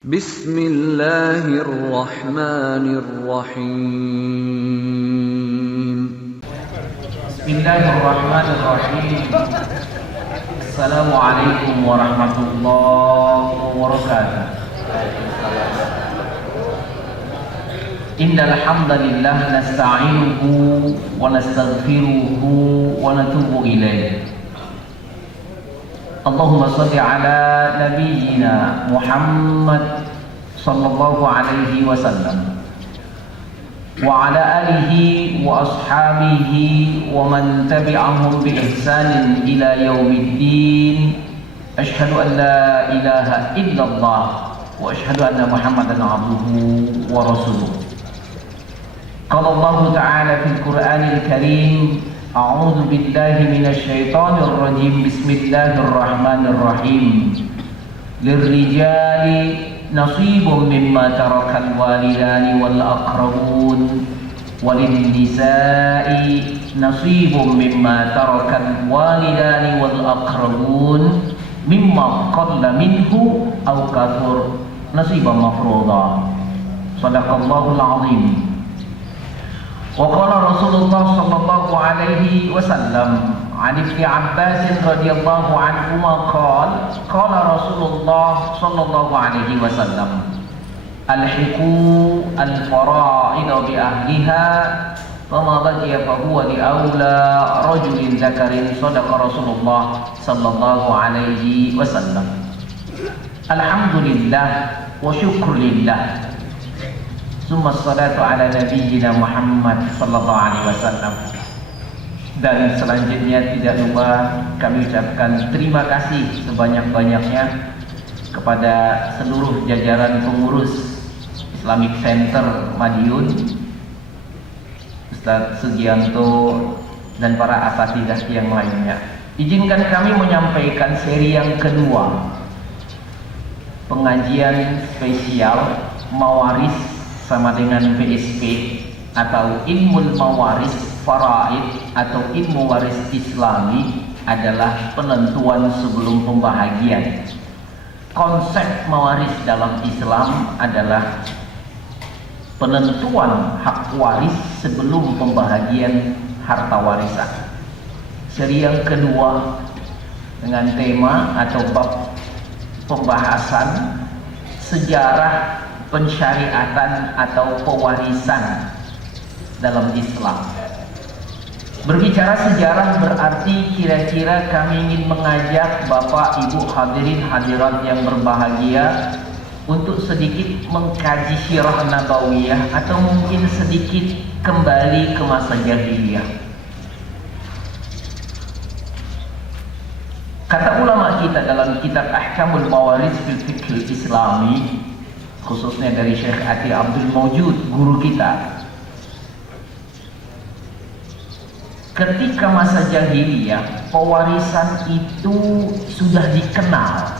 Bismillahirrahmanirrahim. Bismillahirrahmanirrahim. Assalamualaikum warahmatullahi wabarakatuh. Innal hamdalillah nasta'inuhu wa nastaghfiruhu wa natubu ilaih. Allahumma shalli ala nabiyyina Muhammad sallallahu alaihi wasallam wa ala alihi wa ashabihi wa man tabi'ahum bi ihsanin ila yaumiddin. Asyhadu an la ilaha illallah wa asyhadu anna Muhammadan abduhu wa rasuluh. Qala Allah ta'ala fil Qur'anil Karim, a'udzu billahi minasy syaithanir rajim. Bismillahirrahmanirrahim. Lirrijali nasibun mimma tarakal walidani wal aqrabun walin nisa'i nasibun mimma tarakal walidani wal aqrabun mimma qalla minhu aw kathur nasiban mafruḍa. Shadaqallahul azim. Wa qala Rasulullah sallallahu alaihi wasallam an Ibnu Abbas radhiyallahu anhuma qala Rasulullah sallallahu alaihi wasallam alhiqu al-fara'id bi ahliha fama baqiya fa huwa li aula rajulin dzakarin. Shadaqa Rasulullah sallallahu alaihi wasallam. Alhamdulillah wa syukrulillah. Summa salatu ala nabiyyina Muhammad sallallahu alaihi wasallam. Dan selanjutnya tidak lupa kami ucapkan terima kasih sebanyak-banyaknya kepada seluruh jajaran pengurus Islamic Center Madiun, Ustaz Sugianto dan para asatidah yang lainnya. Izinkan kami menyampaikan seri yang kedua pengajian spesial Mawaris sama dengan PSP atau Ilmul Mawaris Faraid atau ilmu waris Islami adalah penentuan sebelum pembahagian. Konsep mawaris dalam Islam adalah penentuan hak waris sebelum pembahagian harta warisan. Seri yang kedua dengan tema atau bab pembahasan sejarah pensyariatan atau pewarisan dalam Islam. Berbicara sejarah berarti kira-kira kami ingin mengajak Bapak Ibu hadirin hadirat yang berbahagia untuk sedikit mengkaji sirah nabawiyah atau mungkin sedikit kembali ke masa jahiliyah. Kata ulama kita dalam kitab Ahkamul Mawaris fil Fiqh Islami, khususnya dari Syekh Ati Abdul Mawjud, guru kita, ketika masa jahiliyah pewarisan itu sudah dikenal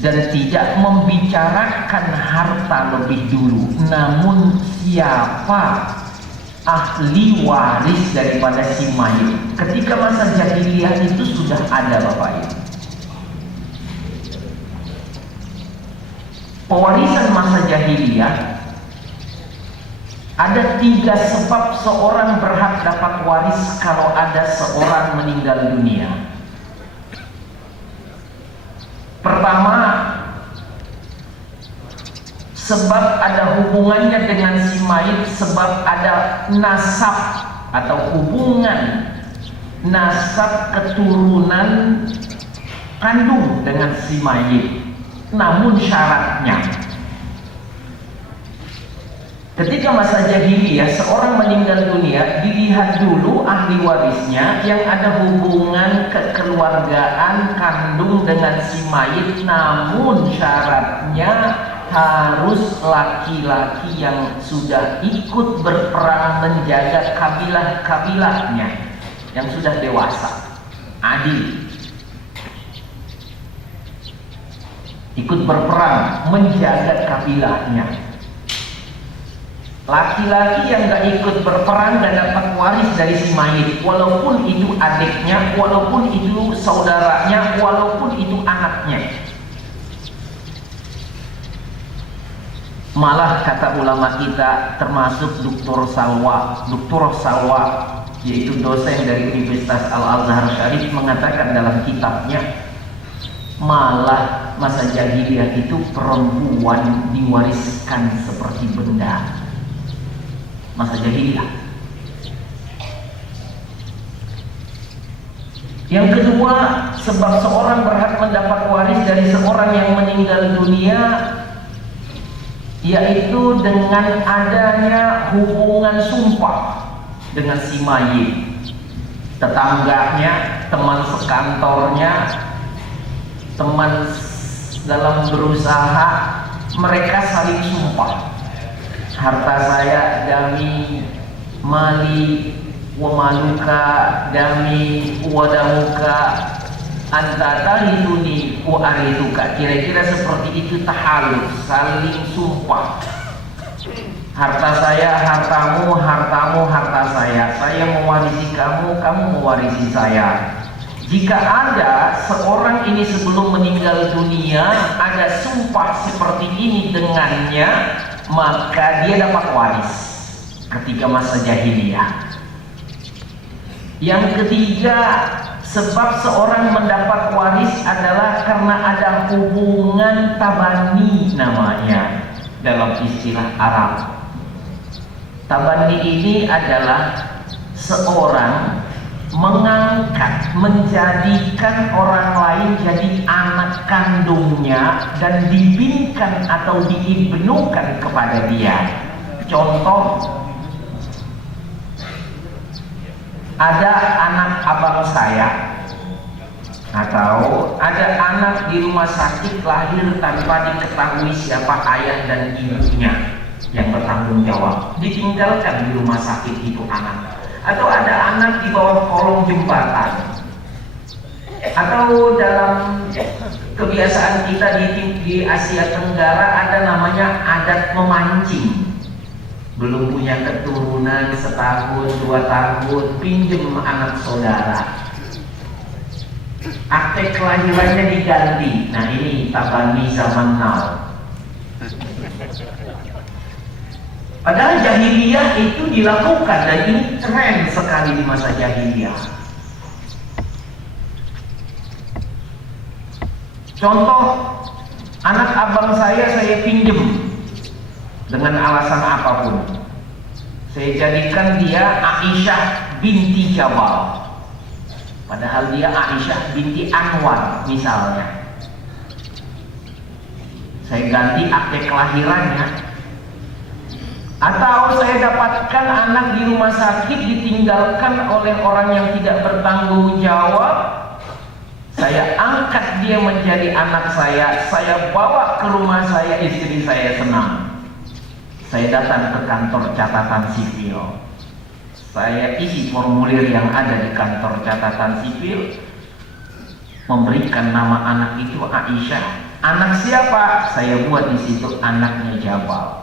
dan tidak membicarakan harta lebih dulu, namun siapa ahli waris daripada si mayit. Ketika masa jahiliyah itu sudah ada, Bapak Ibu. Pewarisan masa jahiliyah ada 3 sebab seorang berhak dapat waris kalau ada seorang meninggal dunia. Pertama, sebab ada hubungannya dengan si mayit, sebab ada nasab atau hubungan nasab keturunan kandung dengan si mayit. Namun syaratnya, ketika masa jahiliyah seorang meninggal dunia, dilihat dulu ahli warisnya yang ada hubungan kekeluargaan kandung dengan si mayit, namun syaratnya harus laki-laki yang sudah ikut berperang menjaga kabilah-kabilahnya, yang sudah dewasa, adil, ikut berperang menjaga kabilahnya. Laki-laki yang gak ikut berperang dan dapat waris dari si mayit, walaupun itu adiknya, walaupun itu saudaranya, walaupun itu anaknya. Malah kata ulama kita, termasuk Dr. Salwa, yaitu dosen dari Universitas Al-Azhar Syarif, mengatakan dalam kitabnya, malah masa jahiliyah itu perempuan diwariskan seperti benda. Masa jahiliyah. Yang kedua, sebab seorang berhak mendapat waris dari seorang yang meninggal dunia, yaitu dengan adanya hubungan sumpah dengan si mayit. Tetangganya, teman sekantornya, teman dalam berusaha, mereka saling sumpah. Harta saya dami mali wa maluka dami wadamuka anta tarituni wa arituka. Kira-kira seperti itu tahaluf, saling sumpah. Harta saya hartamu, hartamu harta saya. Saya mewarisi kamu, kamu mewarisi saya. Jika ada seorang ini sebelum meninggal dunia ada sumpah seperti ini dengannya, maka dia dapat waris ketika masa jahiliyah. Yang ketiga, sebab seorang mendapat waris adalah karena ada hubungan tabani namanya dalam istilah Arab. Tabani ini adalah seorang mengangkat, menjadikan orang lain jadi anak kandungnya dan dibinkan atau diibnukan kepada dia. Contoh, ada anak abang saya atau ada anak di rumah sakit lahir tanpa diketahui siapa ayah dan ibunya yang bertanggung jawab, ditinggalkan di rumah sakit itu anak. Atau ada anak di bawah kolong jembatan, atau dalam kebiasaan kita di Asia Tenggara ada namanya adat memancing. Belum punya keturunan setahun, 2 tahun, pinjem anak saudara, akte kelahirannya diganti. Nah ini tabani zaman now. Padahal jahiliyah itu dilakukan dan ini tren sekali di masa jahiliyah. Contoh, anak abang saya pinjem dengan alasan apapun. Saya jadikan dia Aisyah binti Jabal, padahal dia Aisyah binti Anwar misalnya. Saya ganti akte kelahirannya. Atau saya dapatkan anak di rumah sakit ditinggalkan oleh orang yang tidak bertanggung jawab. Saya angkat dia menjadi anak saya bawa ke rumah saya, istri saya senang. Saya datang ke kantor catatan sipil. Saya isi formulir yang ada di kantor catatan sipil, memberikan nama anak itu Aisyah. Anak siapa? Saya buat di situ anaknya Jabal.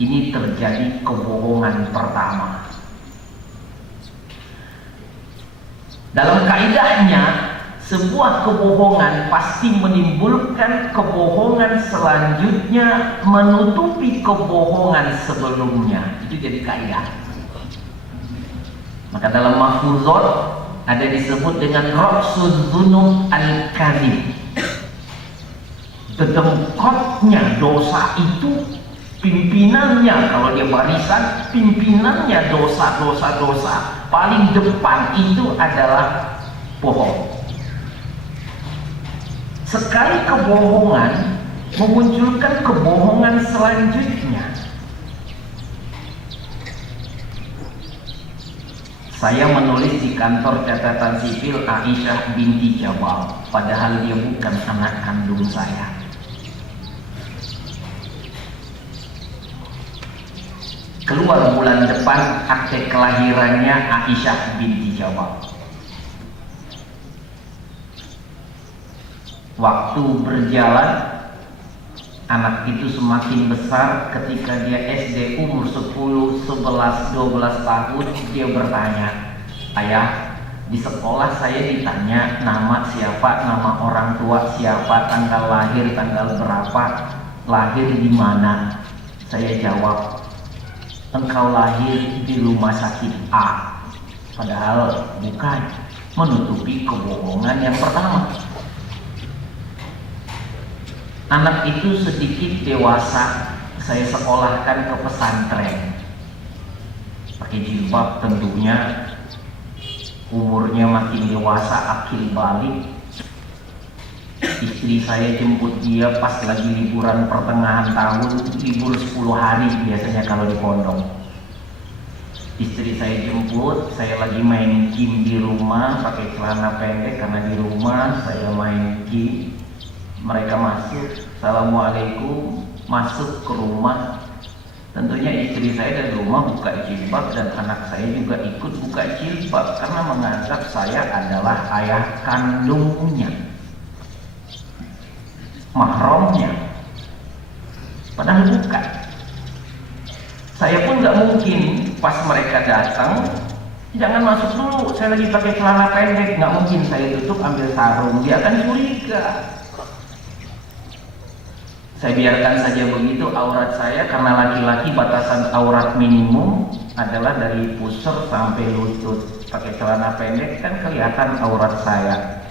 Ini terjadi kebohongan pertama. Dalam kaidahnya, sebuah kebohongan pasti menimbulkan kebohongan selanjutnya menutupi kebohongan sebelumnya. Itu jadi kaidah. Maka dalam mahfuzat ada disebut dengan ra'sud dzunub al-kadzib. Dedengkotnya dosa itu, pimpinannya, kalau dia barisan, pimpinannya dosa. Paling depan itu adalah bohong. Sekali kebohongan memunculkan kebohongan selanjutnya. Saya menulis di kantor catatan sipil Aisyah binti Jabal, padahal dia bukan anak kandung saya. Keluar bulan depan akte kelahirannya Aisyah binti Jabal. Waktu berjalan, Anak itu semakin besar, ketika dia SD umur 10, 11, 12 tahun, dia bertanya, "Ayah, di sekolah saya ditanya nama siapa, nama orang tua siapa, tanggal lahir, tanggal berapa, lahir di mana?" Saya jawab, "Engkau lahir di rumah sakit A." Padahal bukan, menutupi kebohongan yang pertama. Anak itu sedikit dewasa, saya sekolahkan ke pesantren. Pakai jilbab tentunya, umurnya makin dewasa, akil balik. Istri saya jemput dia pas lagi liburan pertengahan tahun, libur 10 hari biasanya kalau di pondok. Istri saya jemput, saya lagi main game di rumah, pakai celana pendek karena di rumah saya main game. Mereka masuk, "Assalamualaikum," masuk ke rumah. Tentunya istri saya dari rumah buka jilbab dan anak saya juga ikut buka jilbab karena menganggap saya adalah ayah kandungnya, mahramnya. Padahal bukan. Saya pun gak mungkin pas mereka datang, "Jangan masuk dulu, saya lagi pakai celana pendek." Gak mungkin saya tutup ambil sarung, dia akan curiga. Saya biarkan saja begitu aurat saya, karena laki-laki batasan aurat minimum adalah dari pusar sampai lutut. Pakai celana pendek kan kelihatan aurat saya.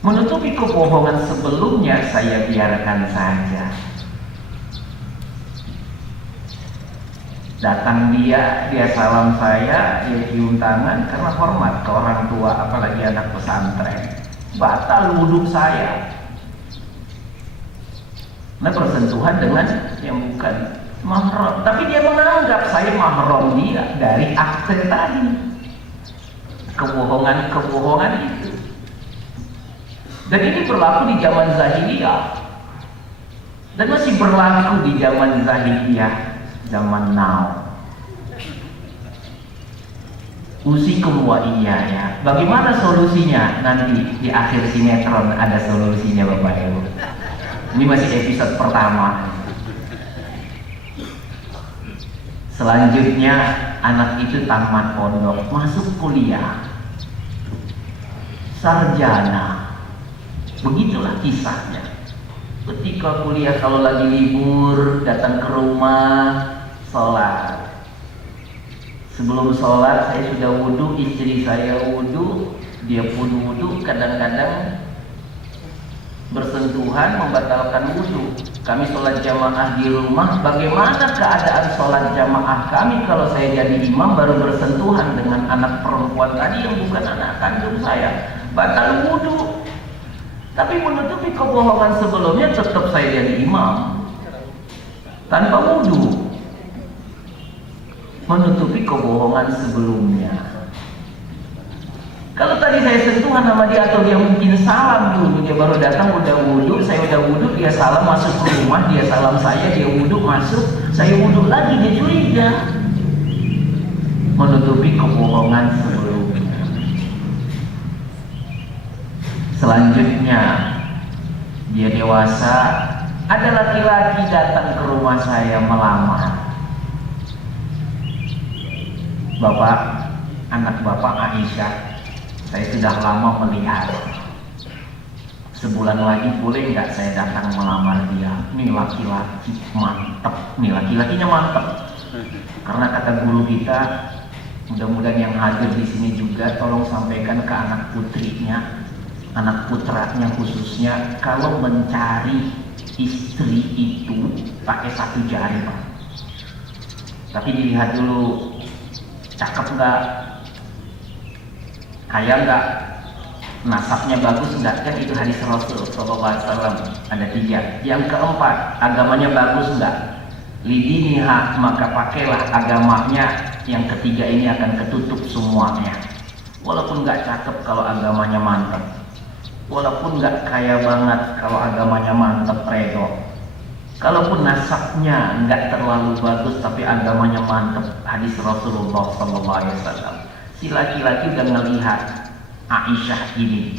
Menutupi kebohongan sebelumnya saya biarkan saja. Datang dia salam saya, dia cium tangan karena hormat ke orang tua, apalagi anak pesantren. Batal wudhu saya. Nah, bersentuhan dengan yang bukan mahram, tapi dia menganggap saya mahram dia dari akte tadi, kebohongan itu. Dan ini berlaku di zaman Zahiliyah dan masih berlaku di zaman Zahiliyah, zaman now. Usikum wa iyaya. Bagaimana solusinya? Nanti di akhir sinetron ada solusinya, Bapak Ibu. Ini masih episode pertama. Selanjutnya anak itu tamat pondok, masuk kuliah, sarjana. Begitulah kisahnya. Ketika kuliah kalau lagi libur, datang ke rumah, sholat. Sebelum sholat saya sudah wudhu, istri saya wudhu, dia pun wudhu. Kadang-kadang bersentuhan membatalkan wudhu. Kami sholat jamaah di rumah. Bagaimana keadaan sholat jamaah kami kalau saya jadi imam baru bersentuhan dengan anak perempuan tadi yang bukan anak kandung saya? Batal wudhu. Tapi menutupi kebohongan sebelumnya, tetap saya jadi imam tanpa wudhu. Menutupi kebohongan sebelumnya. Kalau tadi saya sentuhan sama dia, atau dia mungkin salam dulu, dia baru datang udah wudhu, saya udah wudhu, dia salam masuk ke rumah, dia salam saya, dia wudhu masuk, saya wudhu lagi, dia curiga. Menutupi kebohongan sebelumnya. Selanjutnya dia dewasa, ada laki-laki datang ke rumah saya melamar. "Bapak, anak Bapak Aisyah, saya sudah lama melihat. Sebulan lagi boleh nggak saya datang melamar dia?" Ini laki-laki mantep, nih laki-lakinya mantep. Karena kata guru kita, mudah-mudahan yang hadir di sini juga tolong sampaikan ke anak putrinya, anak putranya khususnya, kalau mencari istri itu pakai satu jari, Pak. Tapi dilihat dulu, cakep nggak, kaya nggak, nasabnya bagus nggak, kan itu hadis Rasul Sallallahu Alaihi Wasallam. Ada 3. Yang keempat, agamanya bagus nggak, lidiniha, maka pakailah agamanya. Yang ketiga ini akan ketutup semuanya. Walaupun nggak cakep kalau agamanya mantap, walaupun nggak kaya banget kalau agamanya mantap, redo. Kalaupun nasabnya nggak terlalu bagus tapi agamanya mantap, hadis Rasulullah Sallallahu Alaihi Wasallam. Si laki-laki udah ngelihat Aisyah ini,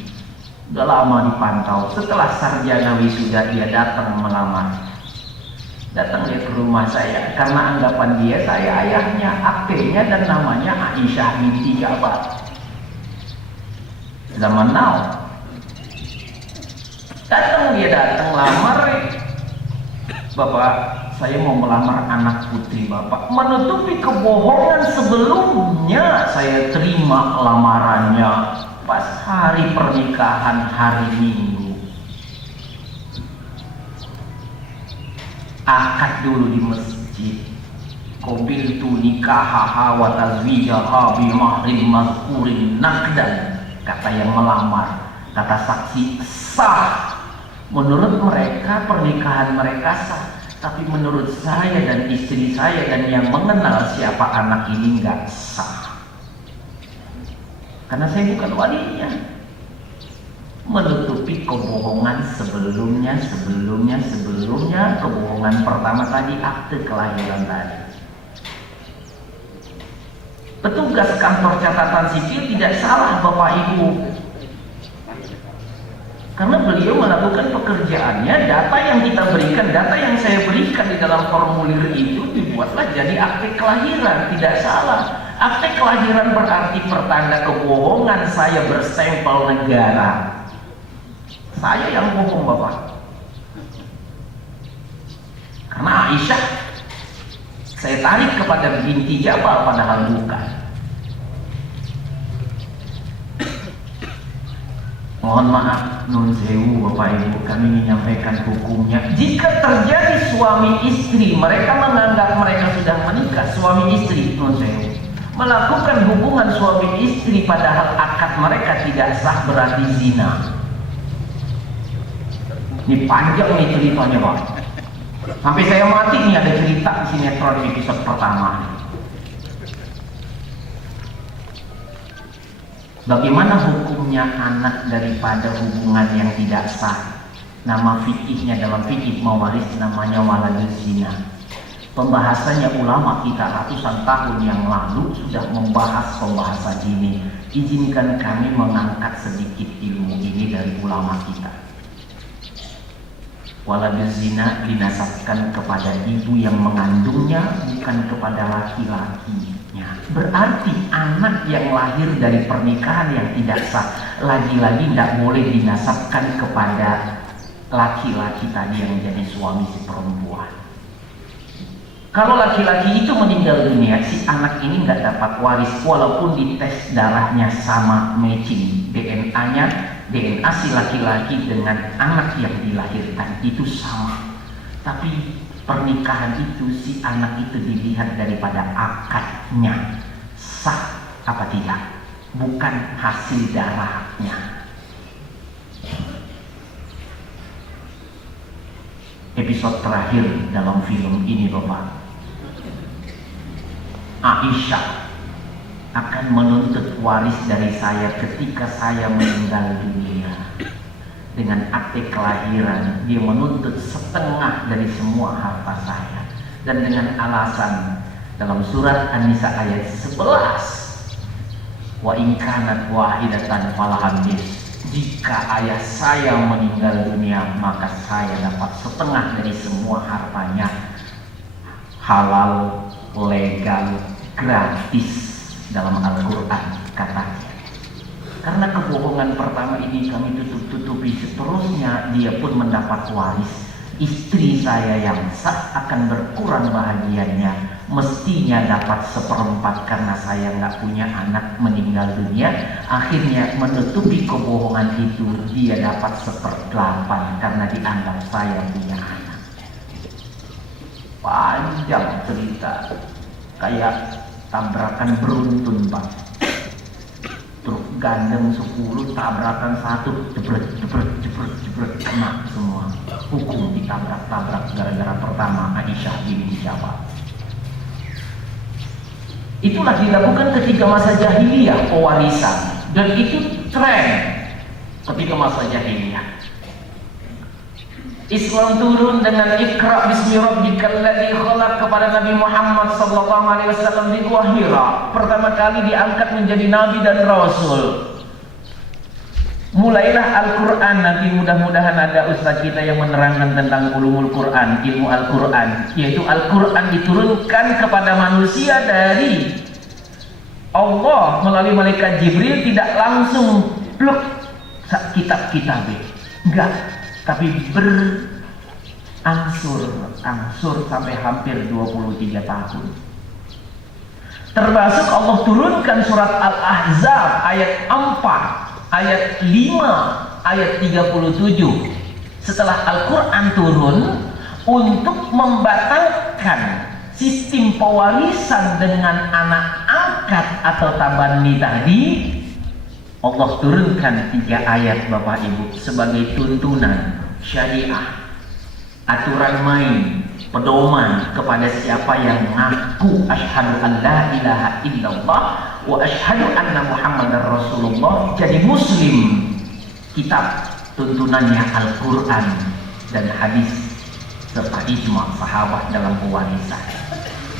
Udah lama dipantau. Setelah sarjana wisuda dia datang melamar. Datang dia ke rumah saya karena anggapan dia saya ayahnya, aktenya dan namanya Aisyah binti Ja'far. Zaman now. Datang lamar. Bapak, saya mau melamar anak putri Bapak. Menutupi kebohongan sebelumnya saya terima lamarannya pas hari pernikahan hari Minggu. Akad dulu di masjid. Qabiltu nikahaha wa tazwijaha bi mahrin mazkurin nakdan, kata yang melamar. Kata saksi sah. Menurut mereka pernikahan mereka sah, tapi menurut saya dan istri saya dan yang mengenal siapa anak ini nggak sah. Karena saya bukan walinya. Menutupi kebohongan sebelumnya, kebohongan pertama tadi akte kelahiran tadi. Petugas kantor catatan sipil tidak salah Bapak Ibu, karena beliau melakukan pekerjaannya. Data yang kita berikan, data yang saya berikan di dalam formulir itu dibuatlah jadi akte kelahiran. Tidak salah. Akte kelahiran berarti pertanda kebohongan saya berstempel negara. Saya yang bohong Bapak. Karena Aisyah saya tarik kepada binti Ja'far padahal bukan. Mohon maaf, nun sewu Bapak Ibu, kami menyampaikan hukumnya. Jika terjadi suami istri, mereka menganggap mereka sudah menikah, suami istri, nun sewu, melakukan hubungan suami istri padahal akad mereka tidak sah, berarti zina. Ini panjang nih ceritanya Pak. Sampai saya mati nih ada cerita di sinetron episode pertama. Bagaimana hukumnya anak daripada hubungan yang tidak sah? Nama fikihnya dalam fikih mawaris namanya waladul zina. Pembahasannya ulama kita ratusan tahun yang lalu sudah membahas pembahasan ini. Izinkan kami mengangkat sedikit ilmu ini dari ulama kita. Waladul zina dinasabkan kepada ibu yang mengandungnya, bukan kepada laki-lakinya. Berarti anak yang lahir dari pernikahan yang tidak sah lagi-lagi tidak boleh dinasabkan kepada laki-laki tadi yang menjadi suami si perempuan. Kalau laki-laki itu meninggal dunia, si anak ini nggak dapat waris walaupun dites darahnya sama, matching DNA-nya. DNA si laki-laki dengan anak yang dilahirkan itu sama, tapi pernikahan itu si anak itu dilihat daripada akadnya sah apa tidak, bukan hasil darahnya. Episode terakhir dalam film ini Bapak, Aisyah akan menuntut waris dari saya ketika saya meninggal dunia. Dengan akte kelahiran dia menuntut setengah dari semua harta saya, dan dengan alasan dalam surat An-Nisa ayat 11, wa in kanat wahidatan falahan nis, jika ayah saya meninggal dunia maka saya dapat setengah dari semua hartanya, halal, legal, gratis dalam Al-Quran katanya. Karena kebohongan pertama ini kami tutup-tutupi, seterusnya dia pun mendapat waris. Istri saya yang sah akan berkurang bahagianya, mestinya dapat 1/4 karena saya nggak punya anak meninggal dunia. Akhirnya menutupi kebohongan itu dia dapat 1/8 karena dianggap saya punya anak. Panjang cerita, kayak tabrakan beruntun Pak. Truk gandeng 10, tabrakan 1, jebret, kena semua. Hukum ditabrak-tabrak gara-gara pertama Aisyah binti Ja'far. Itulah dilakukan ketika masa jahiliyah pewarisan, dan itu tren ketika masa jahiliyah. Islam turun dengan Iqra bismi rabbikal ladzi khalaq kepada Nabi Muhammad sallallahu alaihi wasallam di Gua Hira. Pertama kali diangkat menjadi nabi dan rasul. Mulailah Al-Quran, nanti mudah-mudahan ada ustaz kita yang menerangkan tentang ulumul Quran, ilmu Al-Quran, yaitu Al-Quran diturunkan kepada manusia dari Allah melalui malaikat Jibril, tidak langsung blok kitab-kitab, enggak, tapi berangsur-angsur sampai hampir 23 tahun. Termasuk Allah turunkan surat Al-Ahzab ayat 4, ayat 5, ayat 37 setelah Al-Quran turun untuk membatalkan sistem pewarisan dengan anak angkat atau tabani tadi. Allah turunkan 3 ayat Bapak Ibu sebagai tuntunan syariah, aturan main, pedoman kepada siapa yang mengaku asyhadu an la ilaha illallah wa asyhadu anna muhammadar rasulullah, jadi muslim. Kitab tuntunannya Al-Quran dan hadis serta ijma sahabat dalam pewarisan.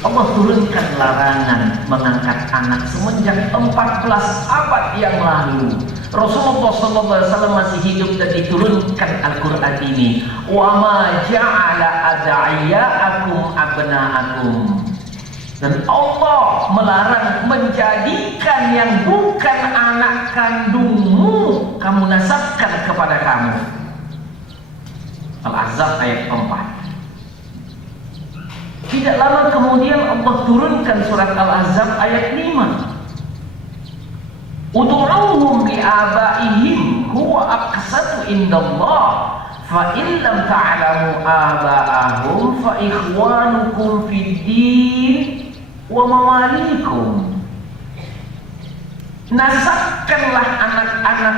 Allah turunkan larangan mengangkat anak semenjak 14 abad yang lalu. Rasulullah SAW masih hidup dan diturunkan Al-Quran ini. Wa ma ja'ala ad'iya'akum abna'akum. Dan Allah melarang menjadikan yang bukan anak kandungmu kamu nasabkan kepada kamu. Al-Ahzab ayat 4. Tidak lama kemudian Allah turunkan surat Al-Ahzab ayat 5. Ud'uuhum li'abaihim huwa aqsatu indallah fa in lam ta'lamu aba'ahum fa ikhwanukum fid din wa mawalikum. Nasabkanlah anak-anak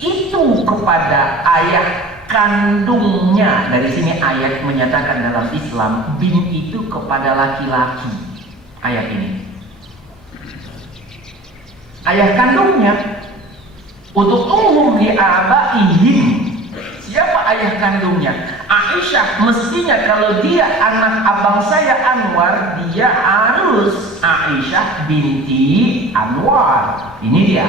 itu kepada ayah kandungnya. Dari sini ayat menyatakan dalam Islam bin itu kepada laki-laki. Ayat ini ayah kandungnya. Untuk umum li'abaihim. Siapa ayah kandungnya? Aisyah. Mestinya kalau dia anak abang saya Anwar, dia harus Aisyah binti Anwar. Ini dia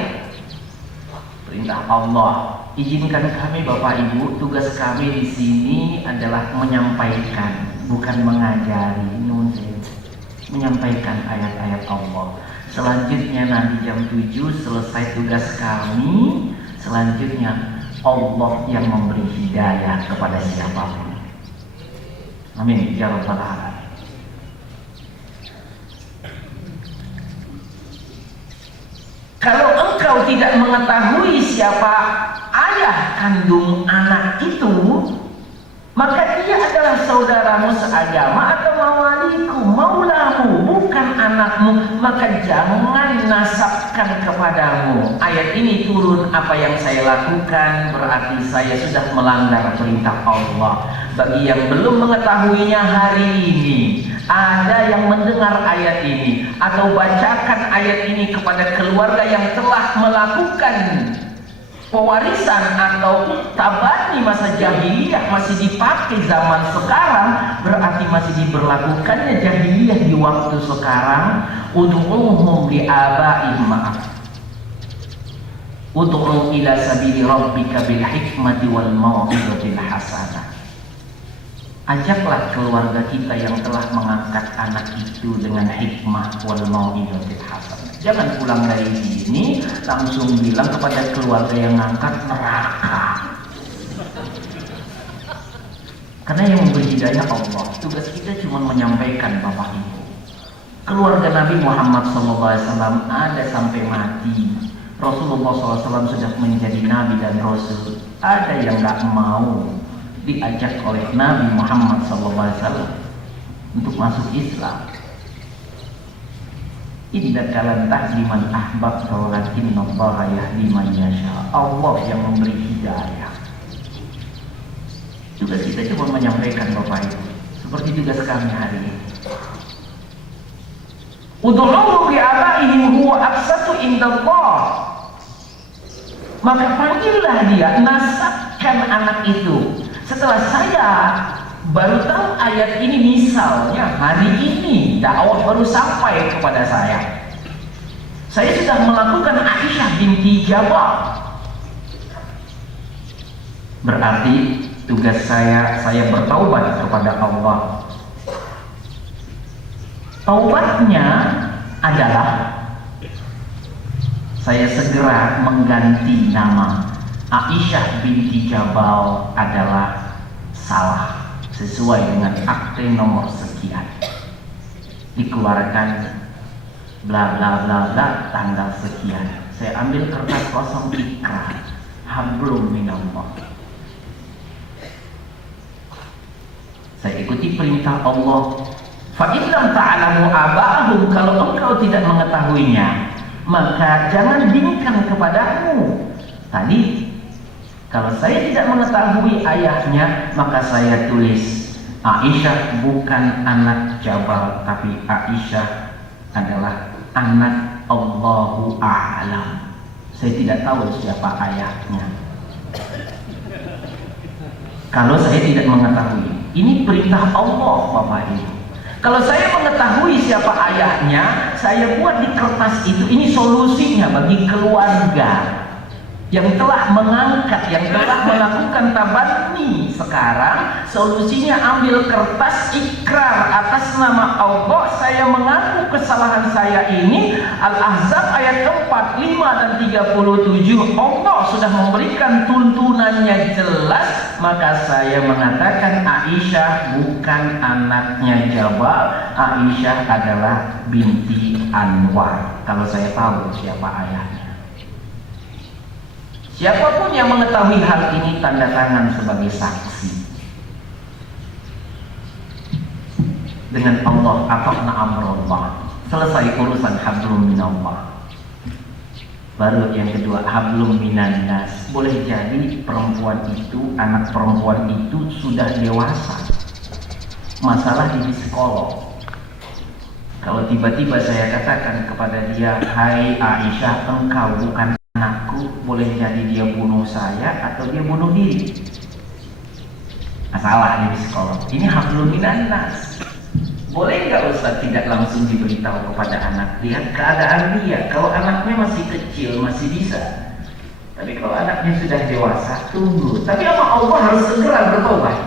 perintah Allah. Izinkan kami Bapak Ibu, tugas kami di sini adalah menyampaikan, bukan mengajari. Menyampaikan ayat-ayat Allah. Selanjutnya nanti jam 7 selesai tugas kami. Selanjutnya Allah yang memberi hidayah kepada siapapun. Amin ya rabbal alamin. Kalau engkau tidak mengetahui siapa ayah kandung anak itu, maka dia adalah saudaramu seagama atau mawaliku, maulamu, bukan anakmu, maka jangan nasabkan kepadamu. Ayat ini turun, apa yang saya lakukan berarti saya sudah melanggar perintah Allah. Bagi yang belum mengetahuinya hari ini, ada yang mendengar ayat ini atau bacakan ayat ini kepada keluarga yang telah melakukan pewarisan atau tabani masa jahiliyah masih dipakai zaman sekarang, berarti masih diberlakukannya jahiliyah di waktu sekarang. Ud'uuhum li'abaihim, ud'u ila sabili rabbika bil hikmati wal mau'izatil hasanah. Ajaklah keluarga kita yang telah mengangkat anak itu dengan hikmah wal mau'izatil hasanah. Jangan pulang dari sini langsung bilang kepada keluarga yang ngangkat neraka. Karena yang memberi hidayah Allah. Tugas kita cuma menyampaikan Bapak Ibu. Keluarga Nabi Muhammad SAW ada sampai mati. Rasulullah SAW sudah menjadi Nabi dan Rasul. Ada yang gak mau diajak oleh Nabi Muhammad SAW untuk masuk Islam. Innaka lan tahdi man ahbabta walakinallaha yahdi man yasha. Allah yang memberi hidayah. Tugas kita cuma menyampaikan Bapak Ibu, seperti tugas kami hari ini. Ud'uuhum li'abaihim huwa aqsatu indallah. Maka panggillah dia, nasabkan anak itu. Setelah saya baru tahu ayat ini, misalnya hari ini dakwah baru sampai kepada saya sudah melakukan Aisyah binti Jabal. Berarti tugas saya bertaubat kepada Allah. Taubatnya adalah saya segera mengganti nama Aisyah binti Jabal adalah salah sesuai dengan akte nomor sekian, dikeluarkan bla bla bla bla tanggal sekian. Saya ambil kertas kosong, ikrar hablum minallah. Saya ikuti perintah Allah. Fa in lam ta'lamu aba'ahum, kalau engkau tidak mengetahuinya, maka jangan bingkai kepadamu. Tadi kalau saya tidak mengetahui ayahnya, maka saya tulis Aisyah bukan anak Jabal, tapi Aisyah adalah anak Allahu a'lam. Saya tidak tahu siapa ayahnya. Kalau saya tidak mengetahui, ini perintah Allah Bapak Ibu. Kalau saya mengetahui siapa ayahnya, saya buat di kertas itu. Ini solusinya bagi keluarga yang telah mengangkat, yang telah melakukan tabanni. Sekarang solusinya ambil kertas, ikrar atas nama Allah, saya mengaku kesalahan saya ini. Al-Ahzab ayat 4, 5 dan 37. Allah sudah memberikan tuntunannya jelas, maka saya mengatakan Aisyah bukan anaknya Jabal, Aisyah adalah binti Anwar. Kalau saya tahu siapa ayahnya. Siapapun yang mengetahui hal ini tanda tangan sebagai saksi. Dengan Allah ata'na amrullah. Selesai urusan hablum minallah. Baru yang kedua, hablum minan nas. Boleh jadi perempuan itu, anak perempuan itu sudah dewasa. Masalah di psikolog. Kalau tiba-tiba saya katakan kepada dia, hai Aisyah, engkau bukan anakku, boleh jadi dia bunuh saya atau dia bunuh diri. Masalah di psikolog. Ini hablum minan nas. Boleh nggak Ustaz tidak langsung diberitahu kepada anak? Lihat keadaan dia. Kalau anaknya masih kecil masih bisa. Tapi kalau anaknya sudah dewasa, tunggu. Tapi apa Allah harus segera bertobat?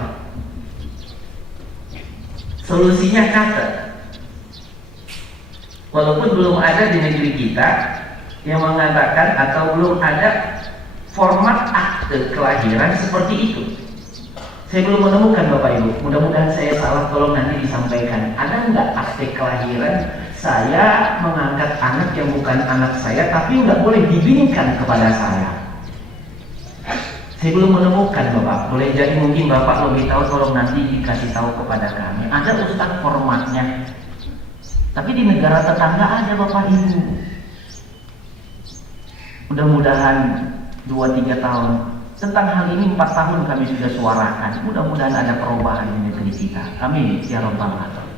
Solusinya kata. Walaupun belum ada di negeri kita yang mengatakan atau belum ada format akte kelahiran seperti itu. Saya belum menemukan Bapak Ibu, mudah-mudahan saya salah, tolong nanti disampaikan. Ada nggak akte kelahiran saya mengangkat anak yang bukan anak saya tapi nggak boleh dibingkai kepada saya? Saya belum menemukan Bapak, boleh jadi mungkin Bapak lebih tahu, tolong nanti dikasih tahu kepada kami. Ada Ustaz formatnya, tapi di negara tetangga ada Bapak Ibu. Mudah-mudahan 2-3 tahun. Tentang hal ini 4 tahun kami sudah suarakan. Mudah-mudahan ada perubahan di negeri kita. Amin ya rabbal alamin.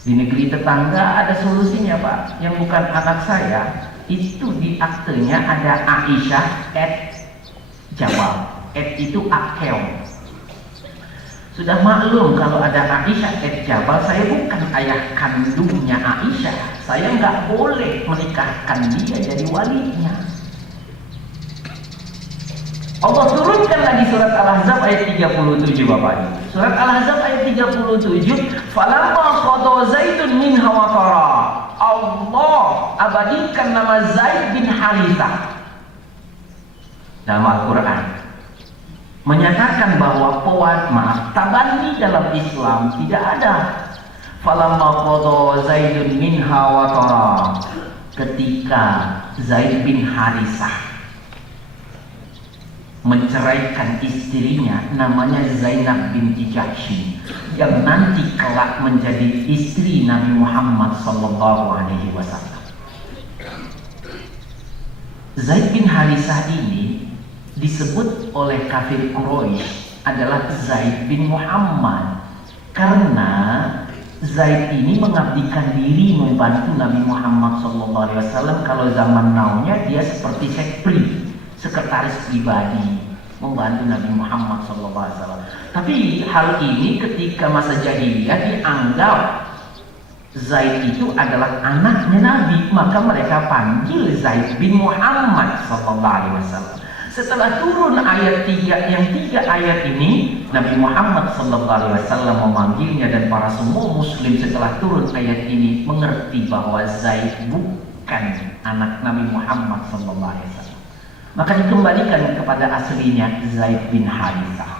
Di negeri tetangga ada solusinya Pak. Yang bukan anak saya, itu di aktenya ada Aisyah @Jabal. Itu akeong. Sudah maklum kalau ada Aisyah Jabal, saya bukan ayah kandungnya Aisyah. Saya nggak boleh menikahkan dia jadi walinya. Allah turunkan lagi surat Al-Ahzab ayat 37 Bapak Ibu. Surat Al-Ahzab ayat 37, falamma qada Zaidun minha watara. Allah abadikan nama Zaid bin Harithah dalam Al-Qur'an. Menyatakan bahwa tabanni dalam Islam tidak ada. Falamma qada Zaidun minha watara. Ketika Zaid bin Harithah menceraikan istrinya namanya Zainab binti Jahsy yang nanti kelak menjadi istri Nabi Muhammad SAW. Zaid bin Harithah ini disebut oleh kafir Quraisy adalah Zaid bin Muhammad karena Zaid ini mengabdikan diri membantu Nabi Muhammad SAW. Kalau zaman now-nya dia seperti sekretaris pribadi membantu Nabi Muhammad SAW. Tapi hal ini ketika masa jahiliyah dianggap Zaid itu adalah anaknya Nabi, maka mereka panggil Zaid bin Muhammad sallallahu alaihi wasallam. Setelah turun ayat 3, yang 3 ayat ini, Nabi Muhammad sallallahu alaihi wasallam memanggilnya, dan para semua muslim setelah turun ayat ini mengerti bahwa Zaid bukan anak Nabi Muhammad sallallahu alaihi wasallam. Maka dikembalikan kepada aslinya, Zaid bin Harithah.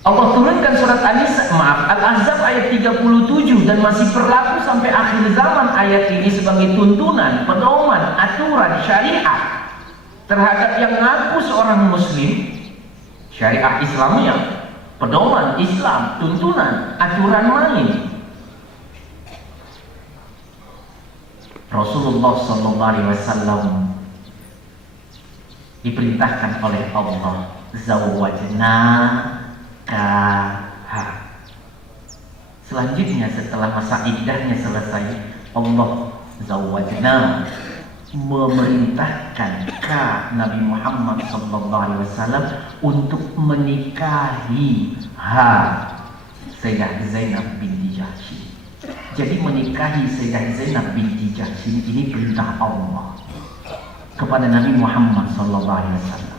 Allah turunkan surat Al-Ahzab ayat 37 dan masih berlaku sampai akhir zaman ayat ini sebagai tuntunan, pedoman, aturan, syariat terhadap yang ngaku seorang muslim. Syariat Islamiyah, pedoman Islam, tuntunan, aturan main. Rasulullah SAW diperintahkan oleh Allah, zawwajna selanjutnya setelah masa iddahnya selesai, Allah zawwajna memerintahkan Nabi Muhammad SAW untuk menikahi Sayyidah Zainab binti Jahsy. Jadi menikahi Sayyidah Zainab binti Jahsy ini perintah Allah kepada Nabi Muhammad SAW.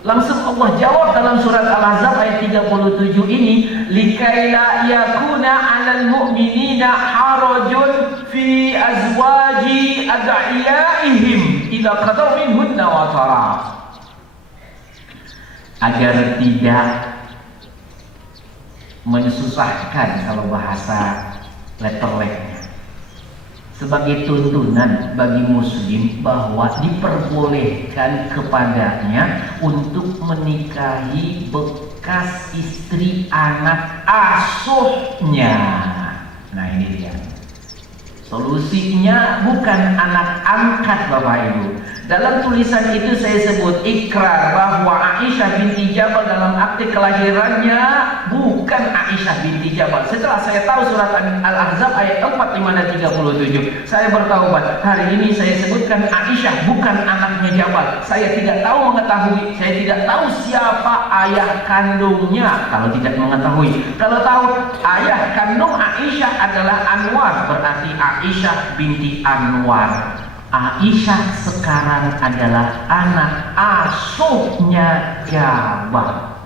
Langsung Allah jawab dalam surat Al-Ahzab ayat 37 ini, likaila yakuna 'alal mu'minina harajun fi azwaji ad'iyaihim idza qadaw minhunna watara. Agar tidak mensusahkan, kalau bahasa letterleknya, sebagai tuntunan bagi muslim bahwa diperbolehkan kepadanya untuk menikahi bekas istri anak asuhnya. Nah ini dia solusinya, bukan anak angkat Bapak Ibu. Dalam tulisan itu saya sebut ikrar bahwa Aisyah binti Jabal dalam akte kelahirannya bukan Aisyah binti Jabal. Setelah saya tahu surat Al-Ahzab ayat 4, 5 dan 37, saya bertaubat. Hari ini saya sebutkan Aisyah bukan anaknya Jabal. Saya tidak tahu mengetahui, saya tidak tahu siapa ayah kandungnya. Kalau tidak mengetahui, kalau tahu ayah kandung Aisyah adalah Anwar, berarti Aisyah binti Anwar. Aisyah sekarang adalah anak asuhnya Jabal.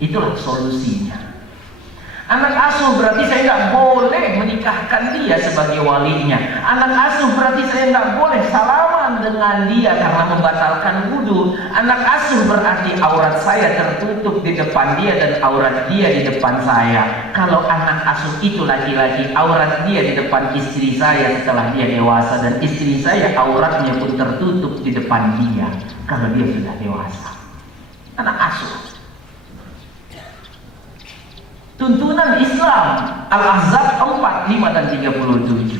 Itulah solusinya. Anak asuh berarti saya nggak boleh menikahkan dia sebagai walinya. Anak asuh berarti saya nggak boleh salaman dengan dia karena membatalkan wudu. Anak asuh berarti aurat saya tertutup di depan dia dan aurat dia di depan saya. Kalau anak asuh itu laki-laki, aurat dia di depan istri saya setelah dia dewasa, dan istri saya auratnya pun tertutup di depan dia kalau dia sudah dewasa. Anak asuh. Tuntunan Islam Al-Ahzab 4, 5 dan 37.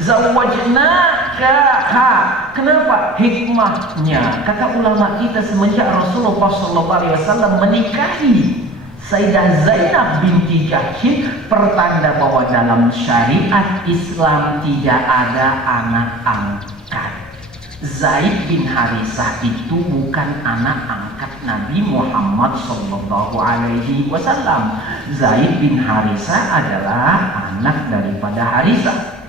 Zawwajnaka. Kenapa? Hikmahnya, kata ulama kita, semenjak Rasulullah SAW menikahi Sayyidah Zainab binti Jahsy, pertanda bahwa dalam syariat Islam tidak ada anak angkat. Zaid bin Harithah itu bukan anak angkat Nabi Muhammad sallallahu alaihi wasallam. Zaid bin Harithah adalah anak daripada Harithah.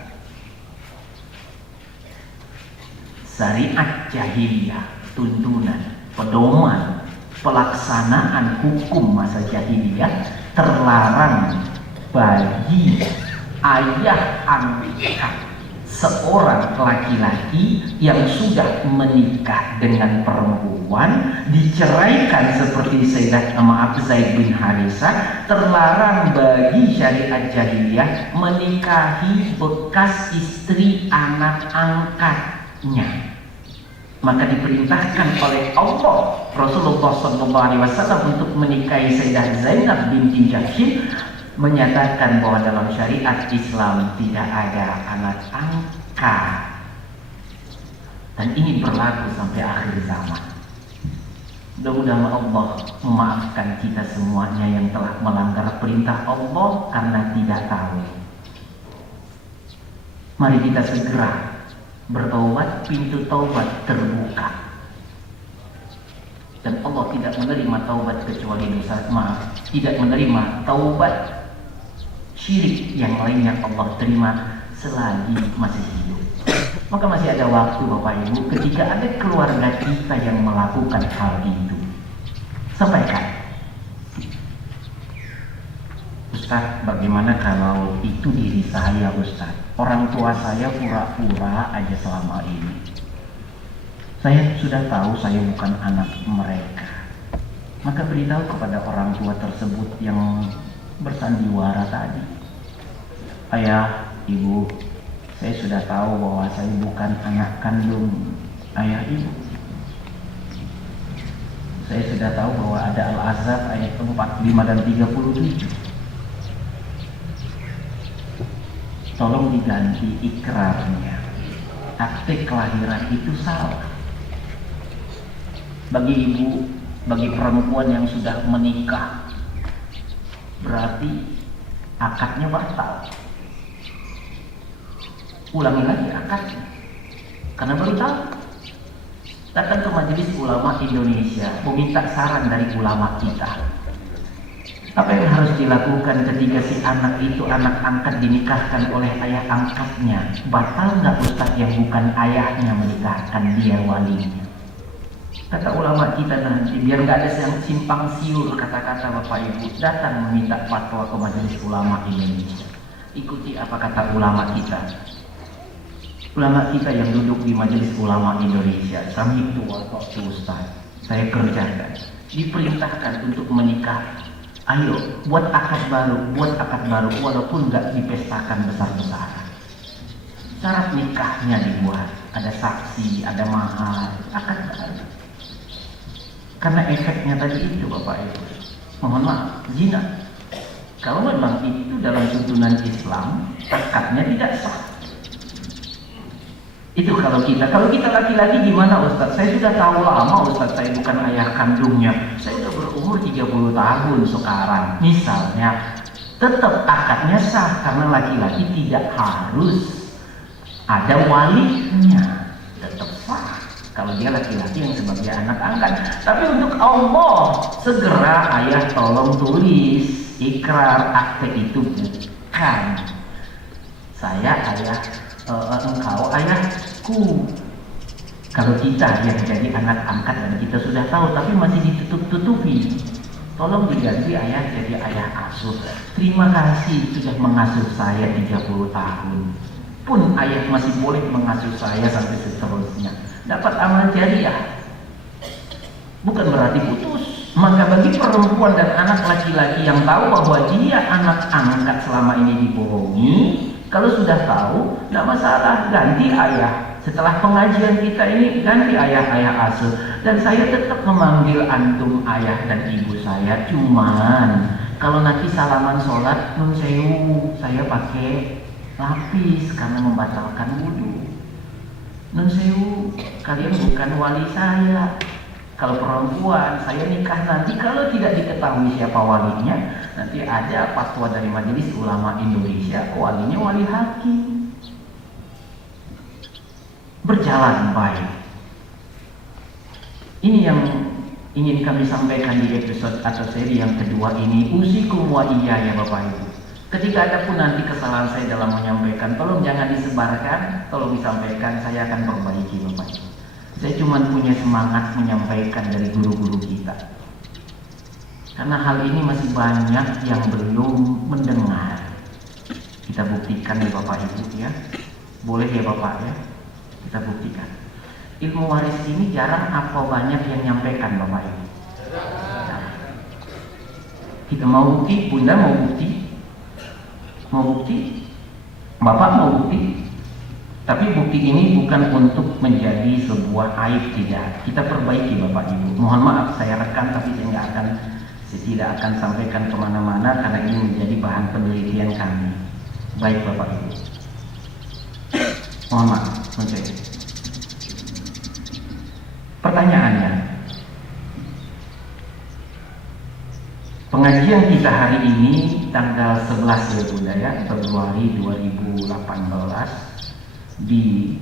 Syariat jahiliyah, tuntunan, pedoman, pelaksanaan hukum masa jahiliyah terlarang bagi ayah angkat seorang laki-laki yang sudah menikah dengan perempuan, diceraikan seperti Zaid bin Harithah. Terlarang bagi syariat jahiliyah menikahi bekas istri anak angkatnya. Maka diperintahkan oleh Allah Rasulullah SAW untuk menikahi Sayyidah Zainab binti Jahsy, menyatakan bahwa dalam syariat Islam tidak ada anak angkat, dan ini berlaku sampai akhir zaman. Mudah-mudahan Allah memaafkan kita semuanya yang telah melanggar perintah Allah karena tidak tahu. Mari kita segera bertaubat, pintu taubat terbuka. Dan Allah tidak menerima taubat kecuali dosa, tidak menerima taubat syirik yang lainnya Allah terima selagi masih hidup. Maka masih ada waktu Bapak Ibu, ketika ada keluarga kita yang melakukan hal itu, sampaikan, Ustaz, bagaimana kalau itu diri saya Ustaz? Orang tua saya pura-pura aja selama ini. Saya sudah tahu saya bukan anak mereka. Maka beritahu kepada orang tua tersebut yang bersandiwara tadi, ayah, ibu, saya sudah tahu bahwa saya bukan anak kandung ayah ibu. Saya sudah tahu bahwa ada Al-Ahzab ayat 45 dan 37. Tolong diganti ikrarnya. Akte kelahiran itu salah. Bagi ibu, bagi perempuan yang sudah menikah, berarti akadnya batal. Ulangi lagi akadnya, karena baru tahu. Datang ke Majelis Ulama Indonesia, meminta saran dari ulama kita. Apa yang harus dilakukan ketika si anak itu anak angkat dinikahkan oleh ayah angkatnya? Batal nggak Ustaz yang bukan ayahnya menikahkan dia walinya? Kata ulama kita nanti, biar nggak ada yang simpang siur kata-kata Bapak Ibu, datang meminta fatwa ke Majelis Ulama Indonesia. Ikuti apa kata ulama kita. Ulama kita yang duduk di Majelis Ulama Indonesia, kami itu waktu Ustaz, saya kerjakan, diperintahkan untuk menikah. Ayo, buat akad baru, walaupun nggak dipestakan besar-besaran. Syarat nikahnya dibuat, ada saksi, ada mahar, akad baru. Karena efeknya tadi itu Bapak Ibu, mohon maaf, zina. Kalau memang itu dalam tuntunan Islam, akadnya tidak sah. Itu kalau kita laki-laki gimana Ustaz? Saya sudah tahu lama Ustaz, saya bukan ayah kandungnya. Saya sudah berumur 30 tahun sekarang. Misalnya, tetap akadnya sah karena laki-laki tidak harus ada walinya. Tetap sah kalau dia laki-laki yang sebagai anak angkat. Tapi untuk Allah, segera ayah tolong tulis ikrar akte itu bukan saya ayah, engkau ayahku. Kalau kita yang jadi anak angkat dan kita sudah tahu tapi masih ditutup-tutupi, tolong diganti ayah jadi ayah asuh. Terima kasih sudah mengasuh saya 30 tahun. Pun ayah masih boleh mengasuh saya sampai seterusnya. Dapat amal jariah. Bukan berarti putus. Maka bagi perempuan dan anak laki-laki yang tahu bahwa dia anak angkat selama ini dibohongi, kalau sudah tahu, tidak masalah, ganti ayah. Setelah pengajian kita ini, ganti ayah-ayah asuh. Dan saya tetap memanggil antum ayah dan ibu saya. Cuman, kalau nanti salaman sholat, nun sewu, saya pakai lapis karena membatalkan wudhu. Nun sewu, kalian bukan wali saya. Kalau perempuan, saya nikah nanti, kalau tidak diketahui siapa walinya, nanti ada fatwa dari Majelis Ulama Indonesia, walinya wali hakim. Berjalan baik. Ini yang ingin kami sampaikan di episode atau seri yang kedua ini. Usikum wa iya ya Bapak Ibu. Ketika ada pun nanti kesalahan saya dalam menyampaikan, tolong jangan disebarkan, tolong disampaikan, saya akan perbaiki Bapak Ibu. Saya cuma punya semangat menyampaikan dari guru-guru kita. Karena hal ini masih banyak yang belum mendengar. Kita buktikan ya Bapak Ibu ya. Boleh ya Bapak ya. Kita buktikan. Ilmu waris ini jarang apa banyak yang nyampaikan Bapak Ibu. Kita mau bukti, Bunda mau bukti. Mau bukti? Bapak mau bukti? Tapi bukti ini bukan untuk menjadi sebuah aib, tidak. Kita perbaiki Bapak Ibu. Mohon maaf saya rekam tapi saya tidak akan sampaikan kemana-mana karena ini menjadi bahan penelitian kami. Baik Bapak Ibu. Mohon maaf, mencari. Pertanyaannya, pengajian kita hari ini tanggal 11 ya Bunda ya, Februari 2018 di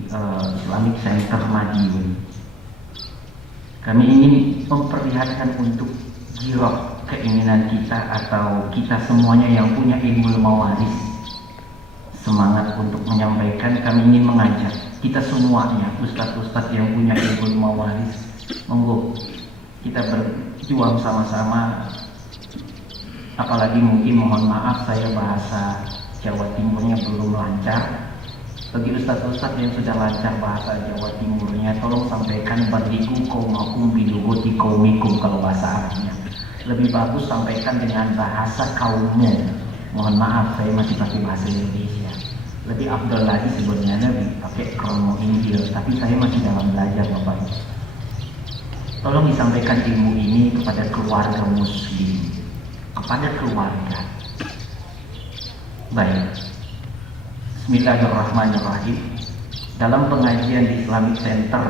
Islamic Center Madiun. Kami ingin memperlihatkan untuk jirah keinginan kita atau kita semuanya yang punya ilmu mawaris, semangat untuk menyampaikan. Kami ingin mengajak kita semuanya, ustadz-ustadz yang punya ilmu mawaris, monggo kita berjuang sama-sama. Apalagi mungkin mohon maaf saya bahasa Jawa Timurnya belum lancar. Bagi ustadz-ustadz yang sudah lancar bahasa Jawa Timurnya, tolong sampaikan badiku kaumakum bilughati qaumikum kalau bahasa Arabnya. Lebih bagus sampaikan dengan bahasa kaummu. Mohon maaf saya masih pakai bahasa Indonesia. Lebih afdal lagi sebenarnya lebih pakai kromo Injil, tapi saya masih dalam belajar Bapak. Tolong disampaikan ilmu ini kepada keluarga muslim, kepada keluarga. Baik. Bismillahirrahmanirrahim. Dalam pengajian di Islamic Center,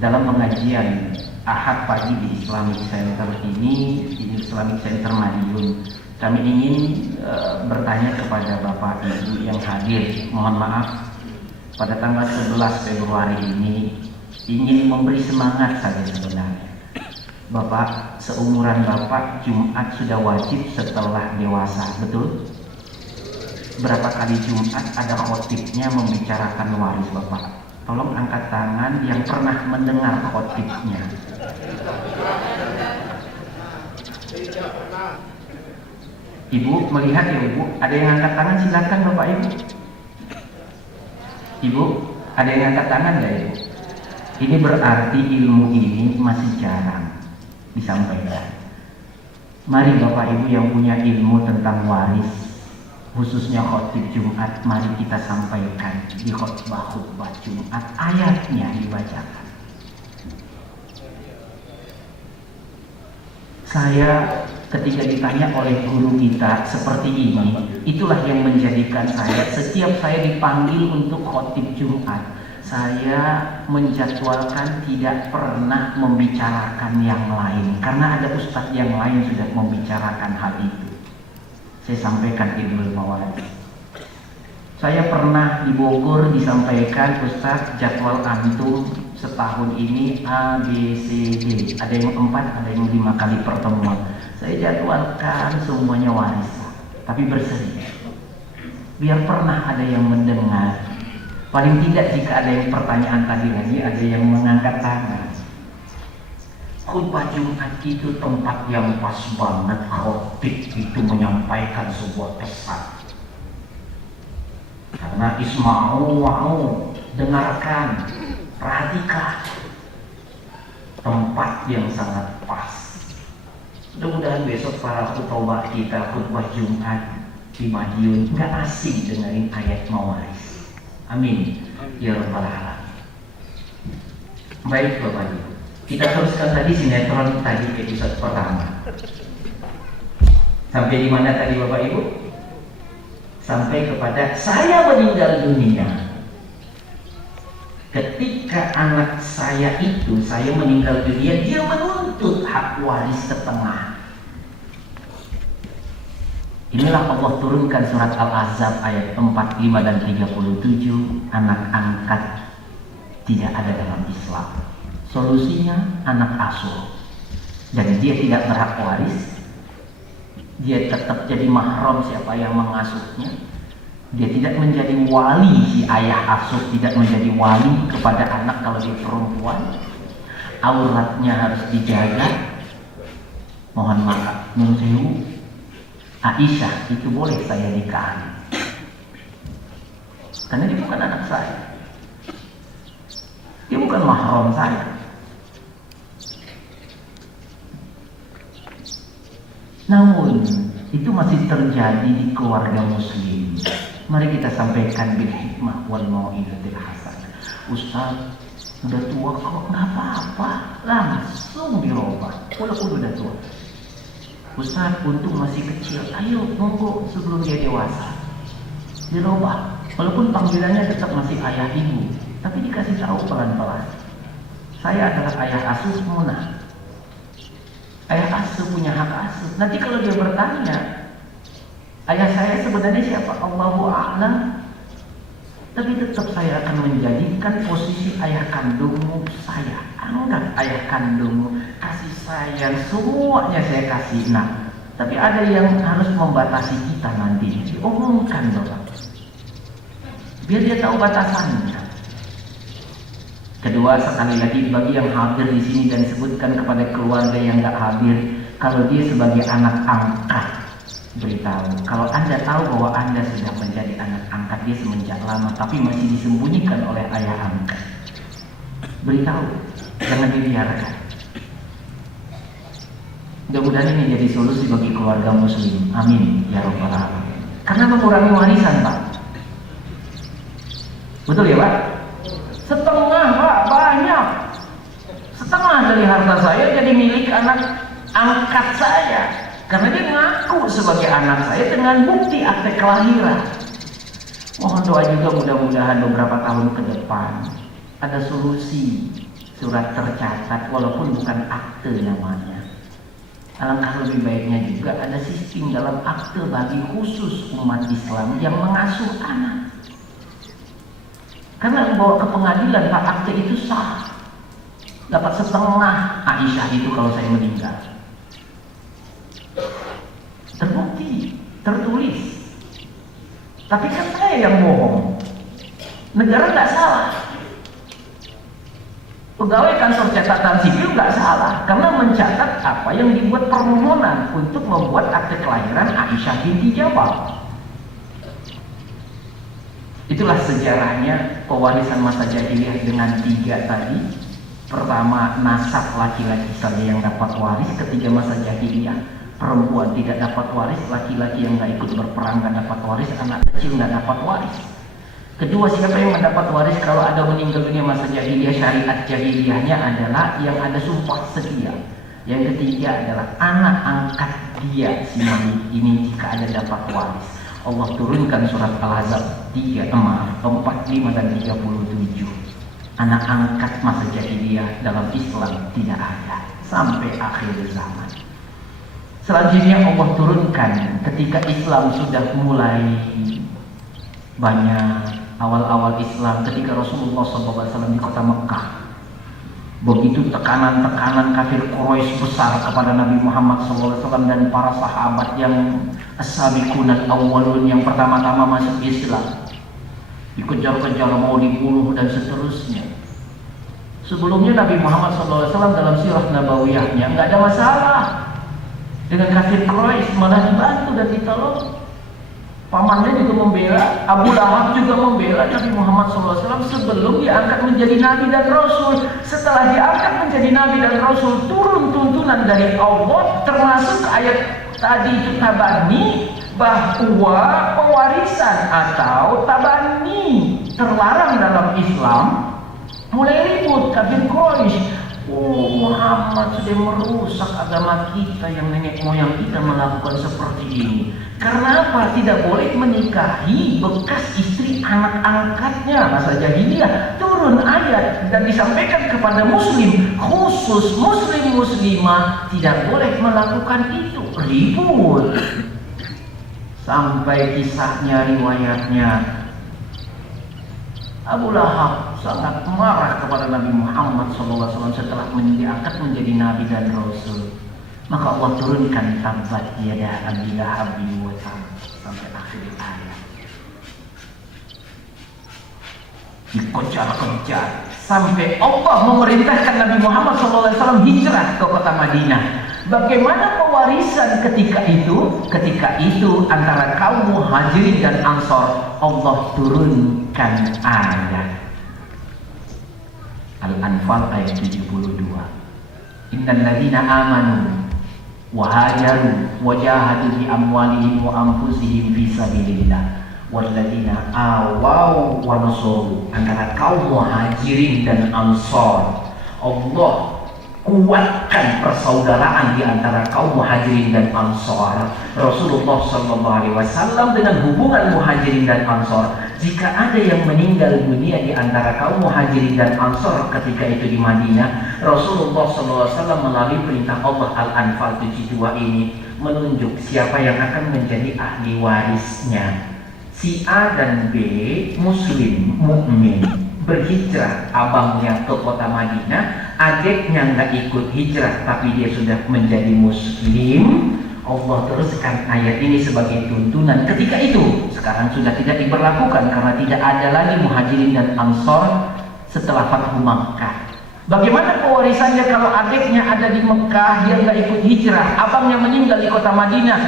dalam pengajian Ahad pagi di Islamic Center ini Islamic Center Madiun, kami ingin bertanya kepada Bapak Ibu yang hadir. Mohon maaf, pada tanggal 11 Februari ini ingin memberi semangat saja sebenarnya. Bapak, seumuran Bapak Jumat sudah wajib setelah dewasa, betul? Berapa kali Jumat ada khotibnya membicarakan waris Bapak? Tolong angkat tangan yang pernah mendengar khotibnya. Ibu melihat ya Ibu, ada yang angkat tangan, silakan Bapak Ibu. Ibu, ada yang angkat tangan nggak Ibu? Ini berarti ilmu ini masih jarang disampaikan. Mari Bapak Ibu yang punya ilmu tentang waris, khususnya khotib Jumat, mari kita sampaikan di khutbah Jumat, ayatnya dibacakan. Saya ketika ditanya oleh guru kita seperti ini, itulah yang menjadikan saya, setiap saya dipanggil untuk khotib Jumat, saya menjadwalkan tidak pernah membicarakan yang lain, karena ada ustadz yang lain sudah membicarakan hal itu. Saya sampaikan ilmu mawaris. Saya pernah di Bogor disampaikan, Ustadz, jadwal antum setahun ini A, B, C, D. Ada yang 4, ada yang 5 kali pertemuan. Saya jadwalkan semuanya waris, tapi berseri. Biar pernah ada yang mendengar. Paling tidak jika ada yang pertanyaan tadi lagi, ada yang mengangkat tangan. Khutbah Jumat itu tempat yang pas banget khotib itu menyampaikan sebuah pesan. Karena isma'u wa'u, dengarkan, perhatikan. Tempat yang sangat pas. Mudah-mudahan besok para khutbah kita khutbah Jumat di Madiun nggak asing dengerin ayat mawaris. Amin. Ya Rabbal Alamin. Baik Bapak Ibu, kita teruskan tadi sinetron tadi episode pertama. Sampai di mana tadi Bapak Ibu? Sampai kepada saya meninggal dunia. Ketika anak saya itu, saya meninggal dunia, dia menuntut hak waris setengah. Inilah Allah turunkan surat Al-Ahzab ayat 45 dan 37. Anak angkat tidak ada dalam Islam. Solusinya anak asuh. Dan dia tidak berhak waris. Dia tetap jadi mahram siapa yang mengasuhnya. Dia tidak menjadi wali, si ayah asuh tidak menjadi wali kepada anak kalau dia perempuan. Auratnya harus dijaga. Mohon maaf, nun sewu, Aisyah itu boleh saya nikahi, karena dia bukan anak saya, dia bukan mahram saya. Namun itu masih terjadi di keluarga muslim. Mari kita sampaikan bil hikmah wal mau'izatil hasanah. Ustaz, udah tua kok, nggak apa-apa, langsung dirubah walaupun udah tua. Ustaz, untung masih kecil, ayo monggo sebelum dia dewasa dirubah, walaupun panggilannya tetap masih ayah ibu, tapi dikasih tahu pelan-pelan, saya adalah ayah asuh Muna. Ayah asuh punya hak asuh. Nanti kalau dia bertanya, ayah saya sebenarnya siapa? Allahu a'lam. tapi tetap saya akan menjadikan posisi ayah kandungmu saya. Anggap ayah kandungmu, kasih sayang semuanya saya kasih. Nah, tapi ada yang harus membatasi kita nanti. Diomongkan Bapak, biar dia tahu batasannya. Kedua, sekali lagi bagi yang hadir di sini dan sebutkan kepada keluarga yang nggak hadir, kalau dia sebagai anak angkat, beritahu. Kalau Anda tahu bahwa Anda sudah menjadi anak angkat dia semenjak lama, tapi masih disembunyikan oleh ayah angkat, beritahu, jangan dibiarkan. Mudah-mudahan ini jadi solusi bagi keluarga muslim. Amin ya rabbal alamin. Karena mengurangi warisan, Pak. Betul ya, Pak? Setengah, Pak, banyak. Setengah dari harta saya jadi milik anak angkat saya. Karena dia ngaku sebagai anak saya dengan bukti akte kelahiran. Mohon doa juga mudah-mudahan beberapa tahun ke depan ada solusi surat tercatat walaupun bukan akte namanya. Alangkah lebih baiknya juga ada sistem dalam akte bagi khusus umat Islam yang mengasuh anak. Karena bawa ke pengadilan, Pak, akte itu sah. Dapat setengah Aisyah itu kalau saya meninggal. Terbukti, tertulis. Tapi kan saya yang bohong. Negara nggak salah. Pegawai kantor catatan sipil nggak salah karena mencatat apa yang dibuat permohonan untuk membuat akte kelahiran Aisyah binti Jabal. Itulah sejarahnya pewarisan masa jahiliyah dengan 3 tadi. Pertama, nasab laki-laki saja yang dapat waris. Ketiga, masa jahiliyah perempuan tidak dapat waris, laki-laki yang nggak ikut berperang nggak dapat waris, anak kecil nggak dapat waris. Kedua, siapa yang mendapat waris kalau ada meninggal dunia masa jahiliyah? Syariat jahiliyahnya adalah yang ada sumpah setia. Yang ketiga adalah anak angkat dia si mayit ini jika ada dapat waris. Allah turunkan surat Al-Ahzab 45 dan 37. Anak angkat masa jahiliyah dalam Islam tidak ada sampai akhir zaman. Selanjutnya Allah turunkan ketika Islam sudah mulai banyak. Awal-awal Islam ketika Rasulullah SAW di kota Mekah, begitu tekanan-tekanan kafir Quraisy besar kepada Nabi Muhammad SAW dan para sahabat yang as-sabiqun al-awwalun yang pertama-tama masuk Islam, dikejar-kejar mau dibunuh dan seterusnya. Sebelumnya Nabi Muhammad SAW dalam sirah nabawiyahnya nggak ada masalah dengan kafir Quraisy, malah dibantu dan ditolong. Pamannya juga membela, Abu Lahab juga membela Nabi Muhammad SAW sebelum diangkat menjadi Nabi dan Rasul. Setelah diangkat menjadi Nabi dan Rasul, turun tuntunan dari Allah, termasuk ayat tadi itu tabani, bahwa pewarisan atau tabani terlarang dalam Islam. Mulai ribut kafir Quraisy. Muhammad sudah merusak agama kita yang nenek moyang kita melakukan seperti ini. Karena apa? Tidak boleh menikahi bekas istri anak angkatnya masa jahiliyah. Turun ayat dan disampaikan kepada muslim, khusus muslim muslimah tidak boleh melakukan itu. Ribut sampai kisahnya, riwayatnya, Abu Lahab sangat marah kepada Nabi Muhammad SAW setelah diangkat menjadi Nabi dan Rasul. Maka Allah turunkan tabat yada Abi Lahab wa tab sampai akhir ayat. Dikejar-kejar sampai Allah memerintahkan Nabi Muhammad SAW hijrah ke kota Madinah. Bagaimana pewarisan ketika itu? Ketika itu antara kaum Muhajirin dan Ansor, Allah turunkan ayat Al-Anfal ayat 72. Innal ladzina amanu wa hajaru wa jahadu bi amwalihim wa anfusihim fi sabilillah wal ladzina awaw wa nasaru. Antara kaum Muhajirin dan Ansor, Allah kuatkan persaudaraan di antara kaum Muhajirin dan Ansor. Rasulullah SAW dengan hubungan Muhajirin dan Ansor, jika ada yang meninggal dunia di antara kaum Muhajirin dan Ansor ketika itu di Madinah, Rasulullah SAW melalui perintah Allah Al-Anfal 72 ini menunjuk siapa yang akan menjadi ahli warisnya. Si A dan B muslim, mukmin, berhijrah, abangnya ke kota Madinah, adiknya nggak ikut hijrah tapi dia sudah menjadi muslim. Allah teruskan ayat ini sebagai tuntunan ketika itu. Sekarang sudah tidak diberlakukan karena tidak ada lagi muhajirin dan ansor setelah Fathu Makkah. Bagaimana pewarisannya kalau adiknya ada di Mekah, dia nggak ikut hijrah, abangnya meninggal di kota Madinah?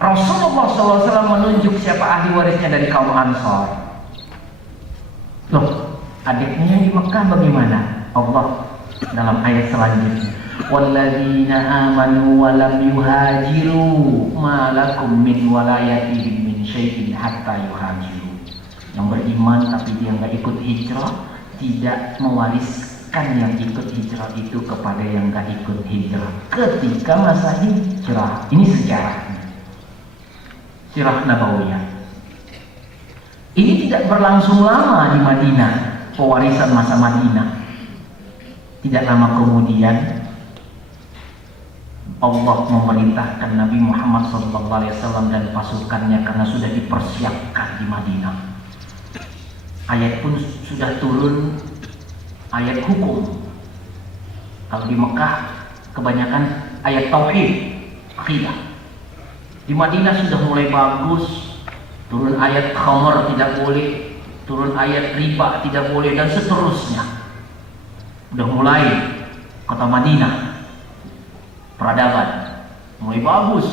Rasulullah SAW menunjuk siapa ahli warisnya dari kaum Ansor. Loh, adiknya yang di Mekah bagaimana? Allah dalam ayat selanjutnya, walladzina amanu wa lam yuhajiru ma lakum min walayatihim min syai'in hatta yuhajiru. Yang beriman tapi dia nggak ikut hijrah, tidak mewariskan yang ikut hijrah itu kepada yang gak ikut hijrah ketika masa hijrah. Ini sejarahnya, sirah nabawiyah. Ini tidak berlangsung lama di Madinah, pewarisan masa Madinah. Tidak lama kemudian Allah memerintahkan Nabi Muhammad SAW dan pasukannya karena sudah dipersiapkan di Madinah. Ayat pun sudah turun, ayat hukum. Kalau di Mekah kebanyakan ayat tauhid, akidah. Di Madinah sudah mulai bagus, turun ayat khamar tidak boleh, turun ayat riba tidak boleh, dan seterusnya. Udah mulai kota Madinah peradaban mulai bagus,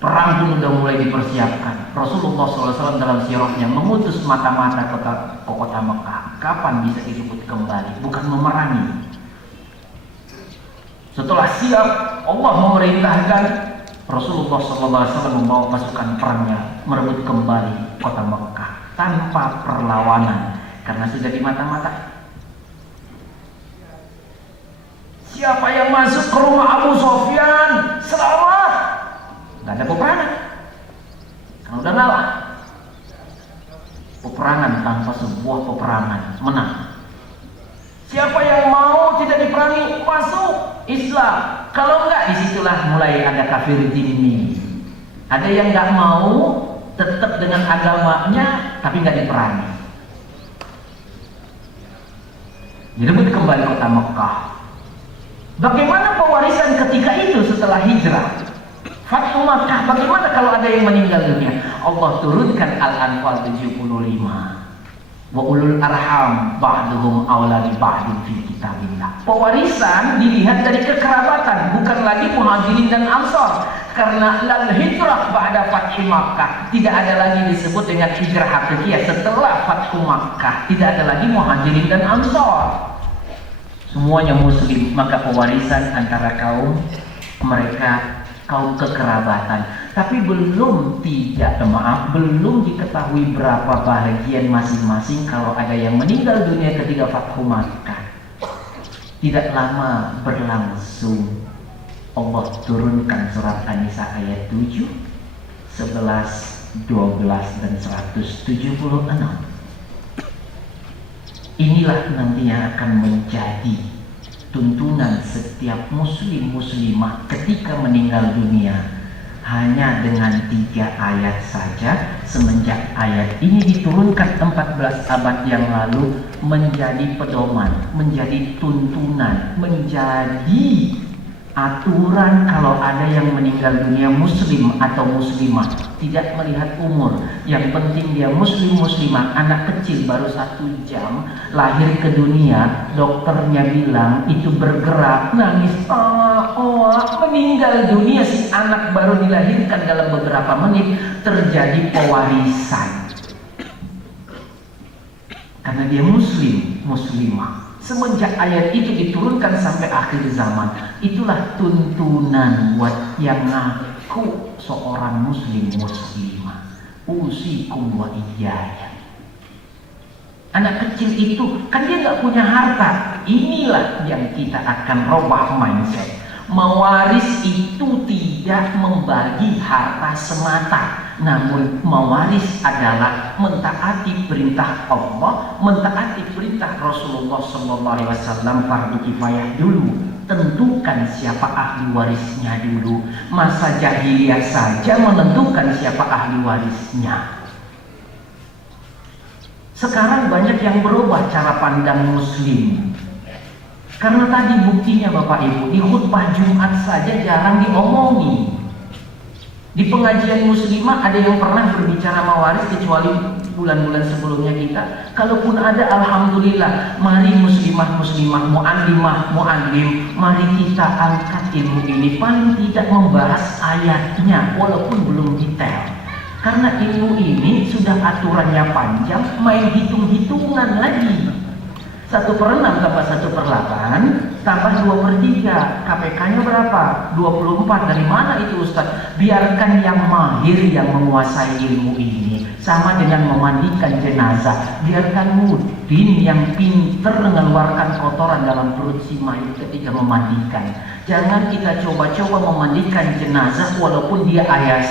perang pun udah mulai dipersiapkan. Rasulullah SAW dalam sirahnya mengutus mata-mata ke kota Mekah. Kapan bisa direbut kembali? Bukan memerangi. Setelah siap, Allah memerintahkan Rasulullah SAW membawa pasukan perangnya merebut kembali kota Mekah tanpa perlawanan karena sudah di mata-mata. Siapa yang masuk ke rumah Abu Sofyan selamat, nggak ada peperangan karena udah ngalah. Peperangan tanpa sebuah peperangan menang. Siapa yang mau tidak diperangi masuk Islam. Kalau enggak, disitulah mulai ada kafir zimmi. Ada yang nggak mau tetap dengan agamanya tapi nggak diperangi. Direbut kembali kota Mekah. Bagaimana pewarisan ketika itu setelah hijrah? Fathu Makkah, bagaimana kalau ada yang meninggal dunia? Allah turunkan Al-Anfal 75. Wa ulul arham ba'duhum awla bi ba'din fi kitabillah. Pewarisan dilihat dari kekerabatan, bukan lagi muhajirin dan ansor. Karena lal hijrah ba'da Fathu Makkah, tidak ada lagi disebut dengan hijrah hakikiyah setelah Fathu Makkah. Tidak ada lagi muhajirin dan ansor. Semuanya muslim, maka pewarisan antara kaum mereka kaum kekerabatan. Tapi belum diketahui berapa bahagian masing-masing kalau ada yang meninggal dunia ketika Fathu Makkah. Tidak lama berlangsung, Allah turunkan surat An-Nisa ayat 7, 11, 12, dan 176. Inilah nantinya akan menjadi tuntunan setiap muslim-muslimah ketika meninggal dunia. Hanya dengan 3 ayat saja, semenjak ayat ini diturunkan 14 abad yang lalu, menjadi pedoman, menjadi tuntunan, menjadi aturan kalau ada yang meninggal dunia muslim atau muslimah, tidak melihat umur. Yang penting dia muslim muslimah. Anak kecil baru 1 jam lahir ke dunia, dokternya bilang itu bergerak, nangis, meninggal dunia. Si anak baru dilahirkan dalam beberapa menit, terjadi pewarisan karena dia muslim muslimah. Semenjak ayat itu diturunkan sampai akhir zaman, itulah tuntunan buat yang ngaku seorang muslim muslimah. Usikum wa iyaya. Anak kecil itu kan dia nggak punya harta. Inilah yang kita akan robah mindset. Mewaris itu tidak membagi harta semata, namun mewaris adalah mentaati perintah Allah, mentaati perintah Rasulullah SAW. Fardu kifayah dulu. tentukan siapa ahli warisnya dulu. Masa jahiliyah saja menentukan siapa ahli warisnya. Sekarang banyak yang berubah cara pandang muslim. Karena tadi buktinya Bapak Ibu, di khutbah Jumat saja jarang diomongi. Di pengajian muslimah ada yang pernah berbicara mawaris kecuali bulan-bulan sebelumnya kita. Kalaupun ada, alhamdulillah, mari muslimah, mu'allim, mari kita angkat ilmu ini. Paling tidak membahas ayatnya walaupun belum detail. Karena ilmu ini sudah aturannya panjang, main hitung-hitungan lagi. 1/6 tambah 1/8 tambah 2/3, KPK-nya berapa? 24. Dari mana itu Ustaz? Biarkan yang mahir yang menguasai ilmu ini. Sama dengan memandikan jenazah, biarkan mudin yang pinter mengeluarkan kotoran dalam perut si mayit ketika memandikan. Jangan kita coba-coba memandikan jenazah walaupun dia ayah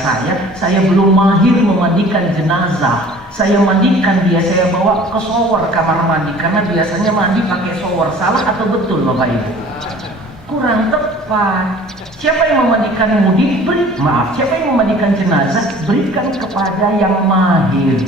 saya belum mahir memandikan jenazah. Saya mandikan dia, saya bawa ke shower kamar mandi, karena biasanya mandi pakai shower. Salah atau betul Bapak Ibu? Kurang tepat. Siapa yang memandikan mudi? Siapa yang memandikan jenazah? Berikan kepada yang mahir.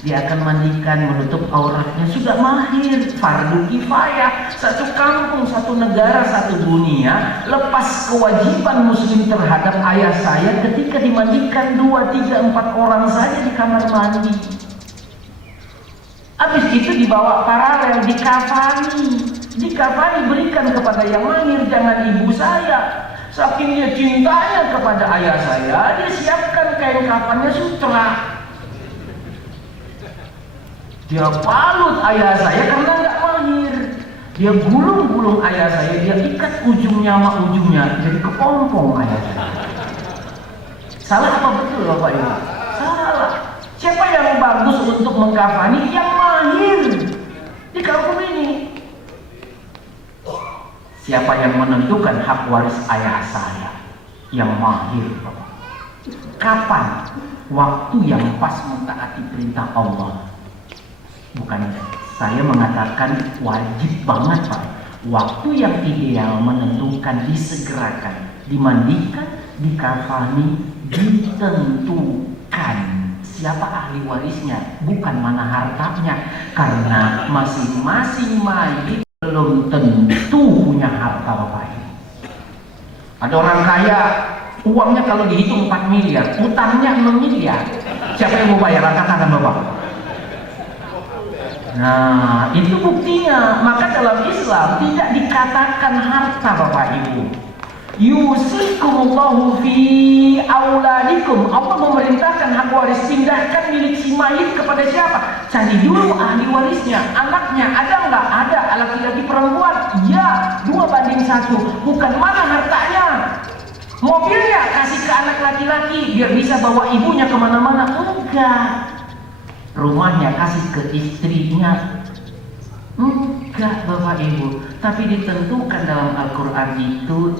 Dia akan mandikan, menutup auratnya, sudah mahir. Fardu kifayah. Satu kampung, satu negara, satu dunia lepas kewajiban muslim terhadap ayah saya ketika dimandikan 2, 3, 4 orang saja di kamar mandi. Habis itu dibawa paralel, dikafani, berikan kepada yang mahir, jangan ibu saya. Saking dia cintanya kepada ayah saya, dia siapkan kain kafannya sutra. Dia balut ayah saya karena nggak mahir. Dia gulung-gulung ayah saya, dia ikat ujungnya sama ujungnya, jadi kepompong ayah saya. Salah apa betul Bapak Ibu? Salah. Siapa yang bagus untuk mengkafani? Yang mahir di kampung ini. Siapa yang menentukan hak waris ayah saya? Yang mahir Bapak. Kapan? Waktu yang pas mentaati perintah Allah. Bukan saya mengatakan wajib banget Pak. Waktu yang ideal menentukan, disegerakan, dimandikan, dikafani, ditentukan siapa ahli warisnya, bukan mana hartanya. Karena masing-masing mayit belum tentu punya harta Bapak Ibu. Ada orang kaya, uangnya kalau dihitung 4 miliar, utangnya 6 miliar. Siapa yang mau bayar? Angkat tangan Bapak. Nah, itu buktinya. Maka dalam Islam tidak dikatakan harta Bapak Ibu. Yusikumullahu fi auladikum. Allah memerintahkan hak waris, pindahkan milik si mayit kepada siapa? Cari dulu ahli warisnya, anaknya ada nggak? Ada, laki-laki perempuan? Ya, 2/1. Bukan mana hartanya. Mobilnya kasih ke anak laki-laki biar bisa bawa ibunya kemana-mana. Enggak. Rumahnya kasih ke istrinya. Enggak Bapak Ibu. Tapi ditentukan dalam Al-Quran itu,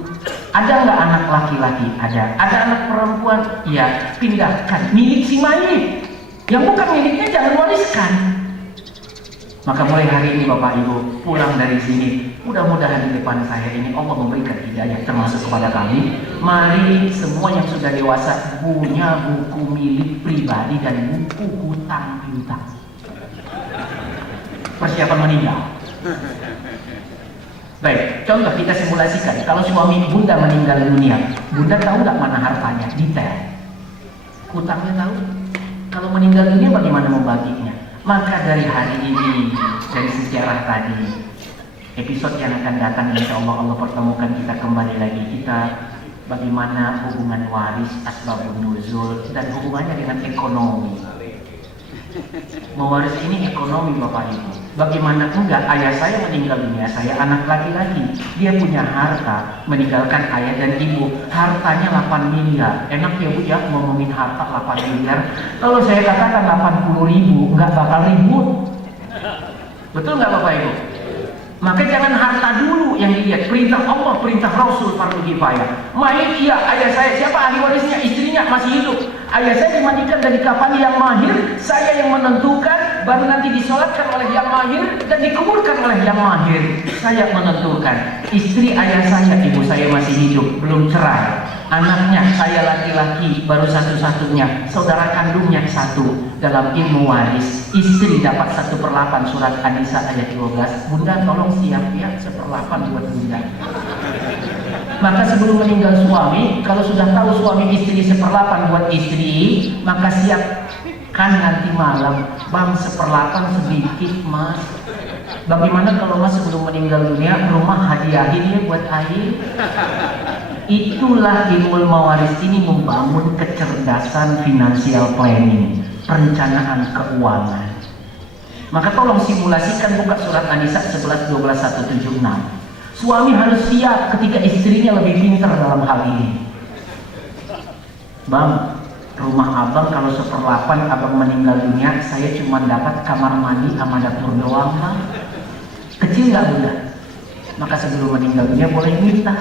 ada nggak anak laki-laki? Ada. Ada anak perempuan? Ya, pindahkan milik si mayit. Yang bukan miliknya jangan wariskan. Maka mulai hari ini Bapak Ibu pulang dari sini, mudah-mudahan di depan saya ini Allah memberikan hidayah termasuk kepada kami. Mari semua yang sudah dewasa punya buku milik pribadi dan buku hutang piutang. Persiapan meninggal. Baik, contoh kita simulasikan. Kalau suami bunda meninggal dunia, bunda tahu nggak mana hartanya? Detail. Hutangnya tahu? Kalau meninggal dunia bagaimana membaginya? Maka dari hari ini, dari sejarah tadi, episode yang akan datang insya Allah pertemukan kita kembali lagi. Kita bagaimana hubungan waris, asbabun nuzul, dan hubungannya dengan ekonomi. Mewaris ini ekonomi Bapak Ibu. Bagaimana enggak? Ayah saya meninggal dunia, saya anak laki-laki, dia punya harta, meninggalkan ayah dan ibu, hartanya 8 miliar. Enak ya Bu ya ngomongin harta 8 miliar. Kalau saya katakan 80.000, enggak bakal ribut. Betul nggak Bapak Ibu? Maka jangan harta dulu yang dilihat, perintah Allah, perintah Rasul, fardu kifayah. Mayit iya, ayah saya, siapa ahli warisnya? Istrinya masih hidup. Ayah saya dimandikan dari kafan yang mahir, saya yang menentukan baru nanti disolatkan oleh yang mahir dan dikuburkan oleh yang mahir. Saya menentukan, istri ayah saya, ibu saya masih hidup, belum cerai. Anaknya, saya laki-laki, baru satu-satunya. Saudara kandungnya satu. Dalam ilmu waris, istri dapat 1/8 surat An-Nisa ayat 12. Bunda tolong siap ya 1/8 buat bunda. Maka sebelum meninggal suami, kalau sudah tahu suami istri 1/8 buat istri, maka siapkan nanti malam, bang 1/8 sedikit mas. Bagaimana kalau mas sebelum meninggal dunia rumah hadiahin ya buat air? Itulah ilmu mawaris ini, membangun kecerdasan financial planning, perencanaan keuangan. Maka tolong simulasikan, buka surat An-Nisa 11, 12, 176. Suami harus siap ketika istrinya lebih pintar dalam hal ini. Bang, rumah abang kalau 1/8 abang meninggal dunia, saya cuma dapat kamar mandi sama dapur doang bang. Kecil nggak bunda? Maka sebelum meninggal dunia boleh minta.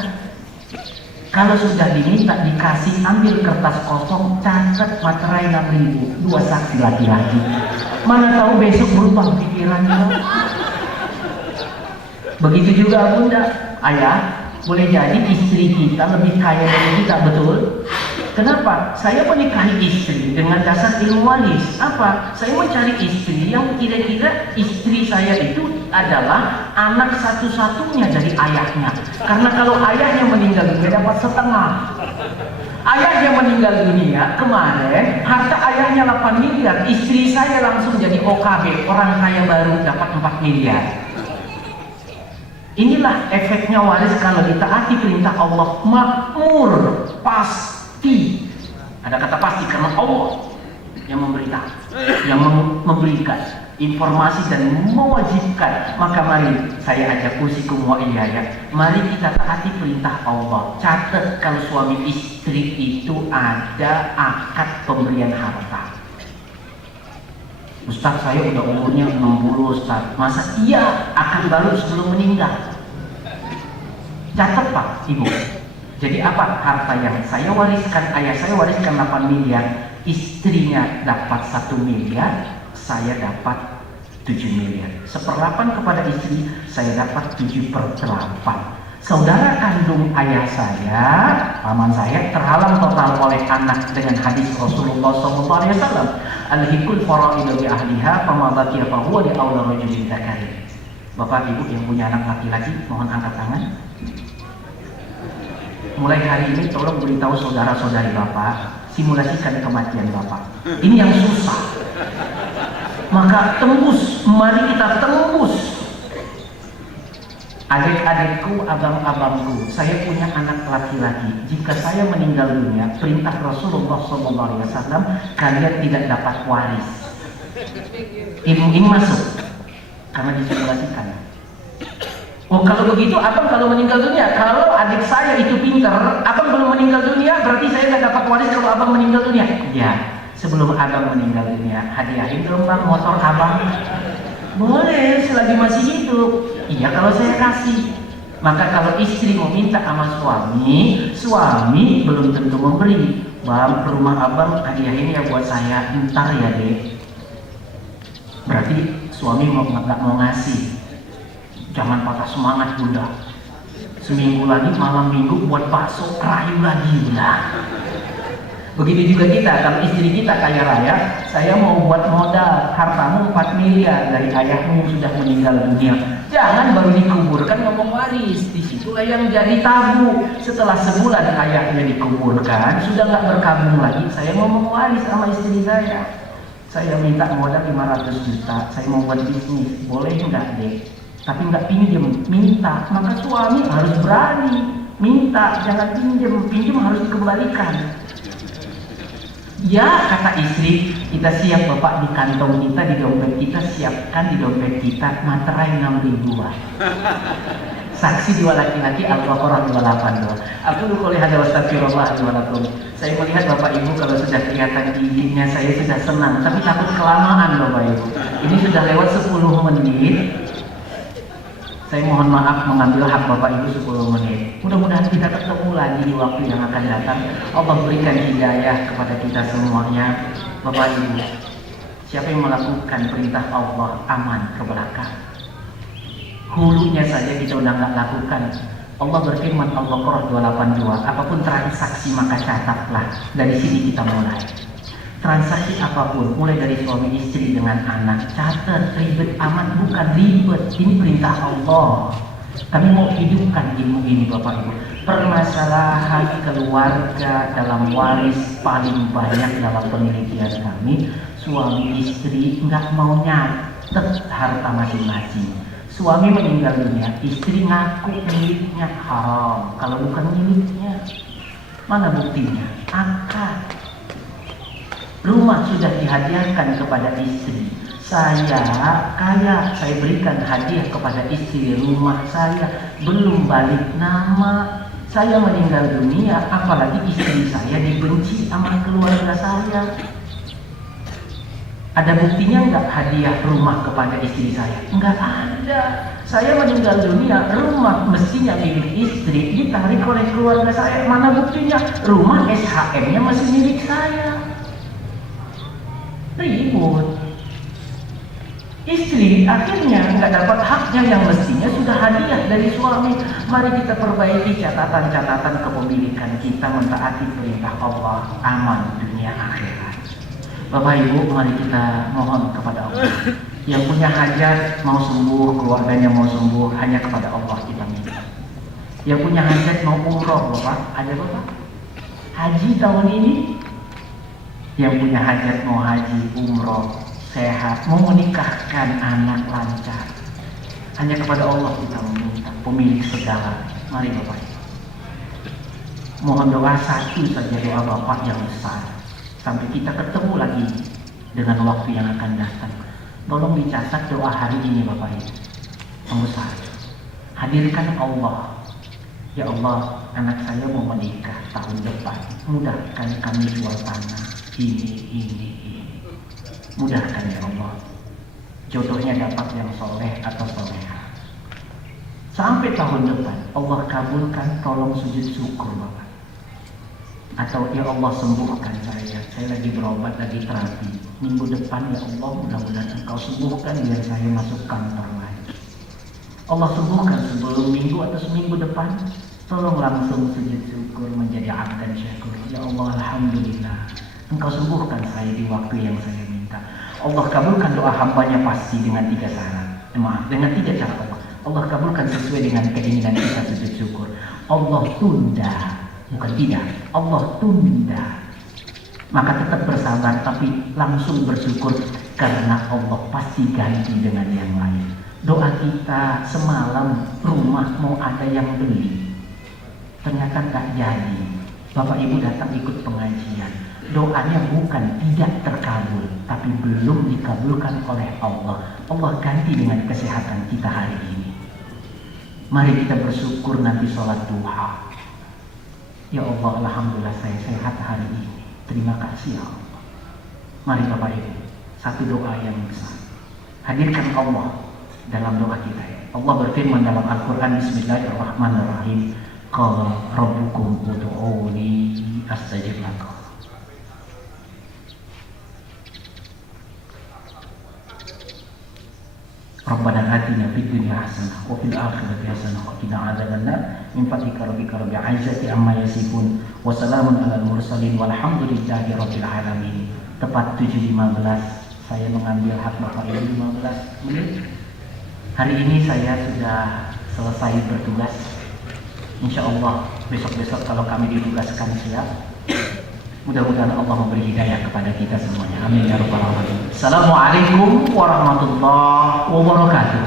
Kalau sudah diminta, dikasih, ambil kertas kosong, catat materai 6.000, 2 saksi laki-laki. Mana tahu besok berubah pikirannya. Begitu juga bunda, ayah, boleh jadi istri kita lebih kaya dari kita, betul? Kenapa? Saya menikahi istri dengan dasar ilmu waris. Apa? Saya mencari istri yang kira-kira istri saya itu adalah anak satu-satunya dari ayahnya. Karena kalau ayahnya meninggal dunia dapat setengah. Ayahnya meninggal dunia kemarin, harta ayahnya 8 miliar, istri saya langsung jadi OKB, orang kaya baru, dapat 4 miliar. Inilah efeknya waris kalau ditaati perintah Allah, makmur, pasti. Ada kata pasti karena Allah yang memberitahu, yang memberikan informasi dan mewajibkan. Maka mari saya ajak usikum wa iyaya, mari kita taati perintah Allah. Catat kalau suami istri itu ada akad pemberian harta. Ustaz, saya udah umurnya 60 Ustaz. Masa iya akan baru sebelum meninggal? Catat Pak, Ibu. Jadi apa harta yang saya wariskan, ayah saya wariskan 8 miliar, istrinya dapat 1 miliar, saya dapat 7 miliar. 1/8 kepada istri, saya dapat 7/8. Saudara kandung ayah saya, paman saya, terhalang total oleh anak dengan hadis Rasulullah SAW. Al-hikul fara'idu bi ahliha, fama baqiya fahuwa li aula rajulin dzakarin. Bapak Ibu yang punya anak laki-laki, mohon angkat tangan. Mulai hari ini tolong beritahu saudara-saudari Bapak, simulasikan kematian Bapak. Ini yang susah. Maka tembus, mari kita tembus. Adik-adikku, abang-abangku, saya punya anak laki-laki. Jika saya meninggal dunia, perintah Rasulullah SAW, kalian tidak dapat waris. Ini masuk karena disimulasikan. Oh kalau begitu, abang kalau meninggal dunia, kalau adik saya itu pintar, abang belum meninggal dunia, berarti saya nggak dapat waris kalau abang meninggal dunia. Ya, sebelum abang meninggal dunia, hadiahin dong bang motor abang. Boleh, selagi masih hidup. Iya kalau saya kasih. Maka kalau istri mau minta sama suami, suami belum tentu memberi. Bang, rumah abang hadiahin ya buat saya, ntar ya dek. Berarti suami nggak mau ngasih. Jangan patah semangat bunda. Seminggu lagi malam minggu buat bakso, rayu lagi bunda. Begitu juga kita, kalau istri kita kaya raya, saya mau buat modal, hartamu 4 miliar dari ayahmu yang sudah meninggal dunia. Jangan baru dikuburkan ngomong waris. Disitulah yang jadi tabu. Setelah sebulan ayahnya dikuburkan, sudah nggak berkabung lagi. Saya ngomong waris sama istri saya. Saya minta modal 500 juta. Saya mau buat bisnis. Boleh nggak deh? Tapi nggak pinjem, minta. Maka suami harus berani minta, jangan pinjem. Pinjem harus dikembalikan. Ya kata istri, kita siap bapak di kantong kita, di dompet kita, siapkan di dompet kita materai 6.000-an. Saksi 2 laki-laki, Al-Baqarah 282. Aku lupa lihat astagfirullah alaikum. Saya melihat bapak ibu kalau sudah kelihatan giginya, saya sudah senang. Tapi takut kelamaan bapak ibu. Ini sudah lewat 10 menit. Saya mohon maaf mengambil hak bapak ibu 10 menit. Mudah-mudahan kita ketemu lagi di waktu yang akan datang. Allah berikan hidayah kepada kita semuanya. Bapak ibu, Siapa yang melakukan perintah Allah aman ke belakang, hulunya saja kita udah nggak lakukan. Allah berfirman Al-Baqarah 282, apapun transaksi maka catatlah. Dari sini kita mulai. Transaksi apapun, mulai dari suami istri dengan anak, catat. Ribet amat, bukan ribet, ini perintah Allah. Kami mau hidupkan ilmu ini Bapak Ibu. Permasalahan keluarga dalam waris paling banyak dalam penelitian kami, suami istri nggak mau nyatet harta masing-masing. Suami meninggal dunia, istri ngaku miliknya haram. Kalau bukan miliknya, mana buktinya? Akad. Rumah sudah dihadiahkan kepada istri. Saya kaya, saya berikan hadiah kepada istri. Rumah saya belum balik nama. Saya meninggal dunia, apalagi istri saya dibenci sama keluarga saya. Ada buktinya nggak hadiah rumah kepada istri saya? Nggak ada. Saya meninggal dunia, rumah mestinya milik istri ditarik oleh keluarga saya. Mana buktinya? Rumah SHM-nya masih milik saya. Ribut. Istri akhirnya nggak dapat haknya yang mestinya sudah hadiah dari suami. Mari kita perbaiki catatan-catatan kepemilikan kita, mentaati perintah Allah, aman dunia akhirat. Bapak Ibu, mari kita mohon kepada Allah. Yang punya hajat mau sembuh, keluarganya mau sembuh, hanya kepada Allah kita minta. Yang punya hajat mau umroh, Bapak, ada Bapak? Haji tahun ini. Yang punya hajat mau haji, umroh, sehat, mau menikahkan anak lancar, hanya kepada Allah kita meminta, pemilik segala. Mari Bapak Ibu, mohon doa satu saja, doa Bapak yang besar, sampai kita ketemu lagi dengan waktu yang akan datang. Tolong dicatat doa hari ini Bapak Ibu yang besar. Hadirkan Allah. Ya Allah, anak saya mau menikah tahun depan, mudahkan kami jual tanah ini. Mudahkan ya Allah, jodohnya dapat yang soleh atau soleha. Sampai tahun depan Allah kabulkan, tolong sujud syukur Bapak. Atau ya Allah sembuhkan saya lagi berobat, lagi terapi. Minggu depan ya Allah, mudah-mudahan Engkau sembuhkan biar saya masuk kantor lagi. Allah sembuhkan sebelum minggu atau seminggu depan, tolong langsung sujud syukur menjadi abdan syakur. Ya Allah, alhamdulillah Engkau sembuhkan saya di waktu yang saya minta. Allah kabulkan doa hambanya pasti dengan 3 syarat. Dengan 3 cara Allah kabulkan sesuai dengan keinginan kita sujud syukur. Allah tunda, bukan tidak, Allah tunda. Maka tetap bersabar, tapi langsung bersyukur karena Allah pasti ganti dengan yang lain. Doa kita semalam, rumah mau ada yang beli, ternyata nggak jadi. Bapak Ibu datang ikut pengajian, doanya bukan tidak terkabul, tapi belum dikabulkan oleh Allah. Allah ganti dengan kesehatan kita hari ini. Mari kita bersyukur nanti sholat duha. Ya Allah, alhamdulillah saya sehat hari ini. Terima kasih ya Allah. Mari Bapak Ibu, satu doa yang besar. Hadirkan Allah dalam doa kita. Allah berfirman dalam Al-Quran, Bismillahirrahmanirrahim. Qala rabbukum ud'uni astajib lakum. Rabbana atina fid dunya hasanah wa fil akhirati hasanah wa qina adzabannar. Min fadlika rabbika rabbil izzati amma yasifun wa salamun alal mursalin walhamdulillahi rabbil alamin. Tepat 7.15 saya mengambil hak Bapak Ibu 15 menit. Hari ini saya sudah selesai bertugas. Insya Allah besok-besok kalau kami ditugaskan siap. Mudah-mudahan Allah memberi hidayah kepada kita semuanya. Amin ya rabbal alamin. Assalamualaikum warahmatullahi wabarakatuh.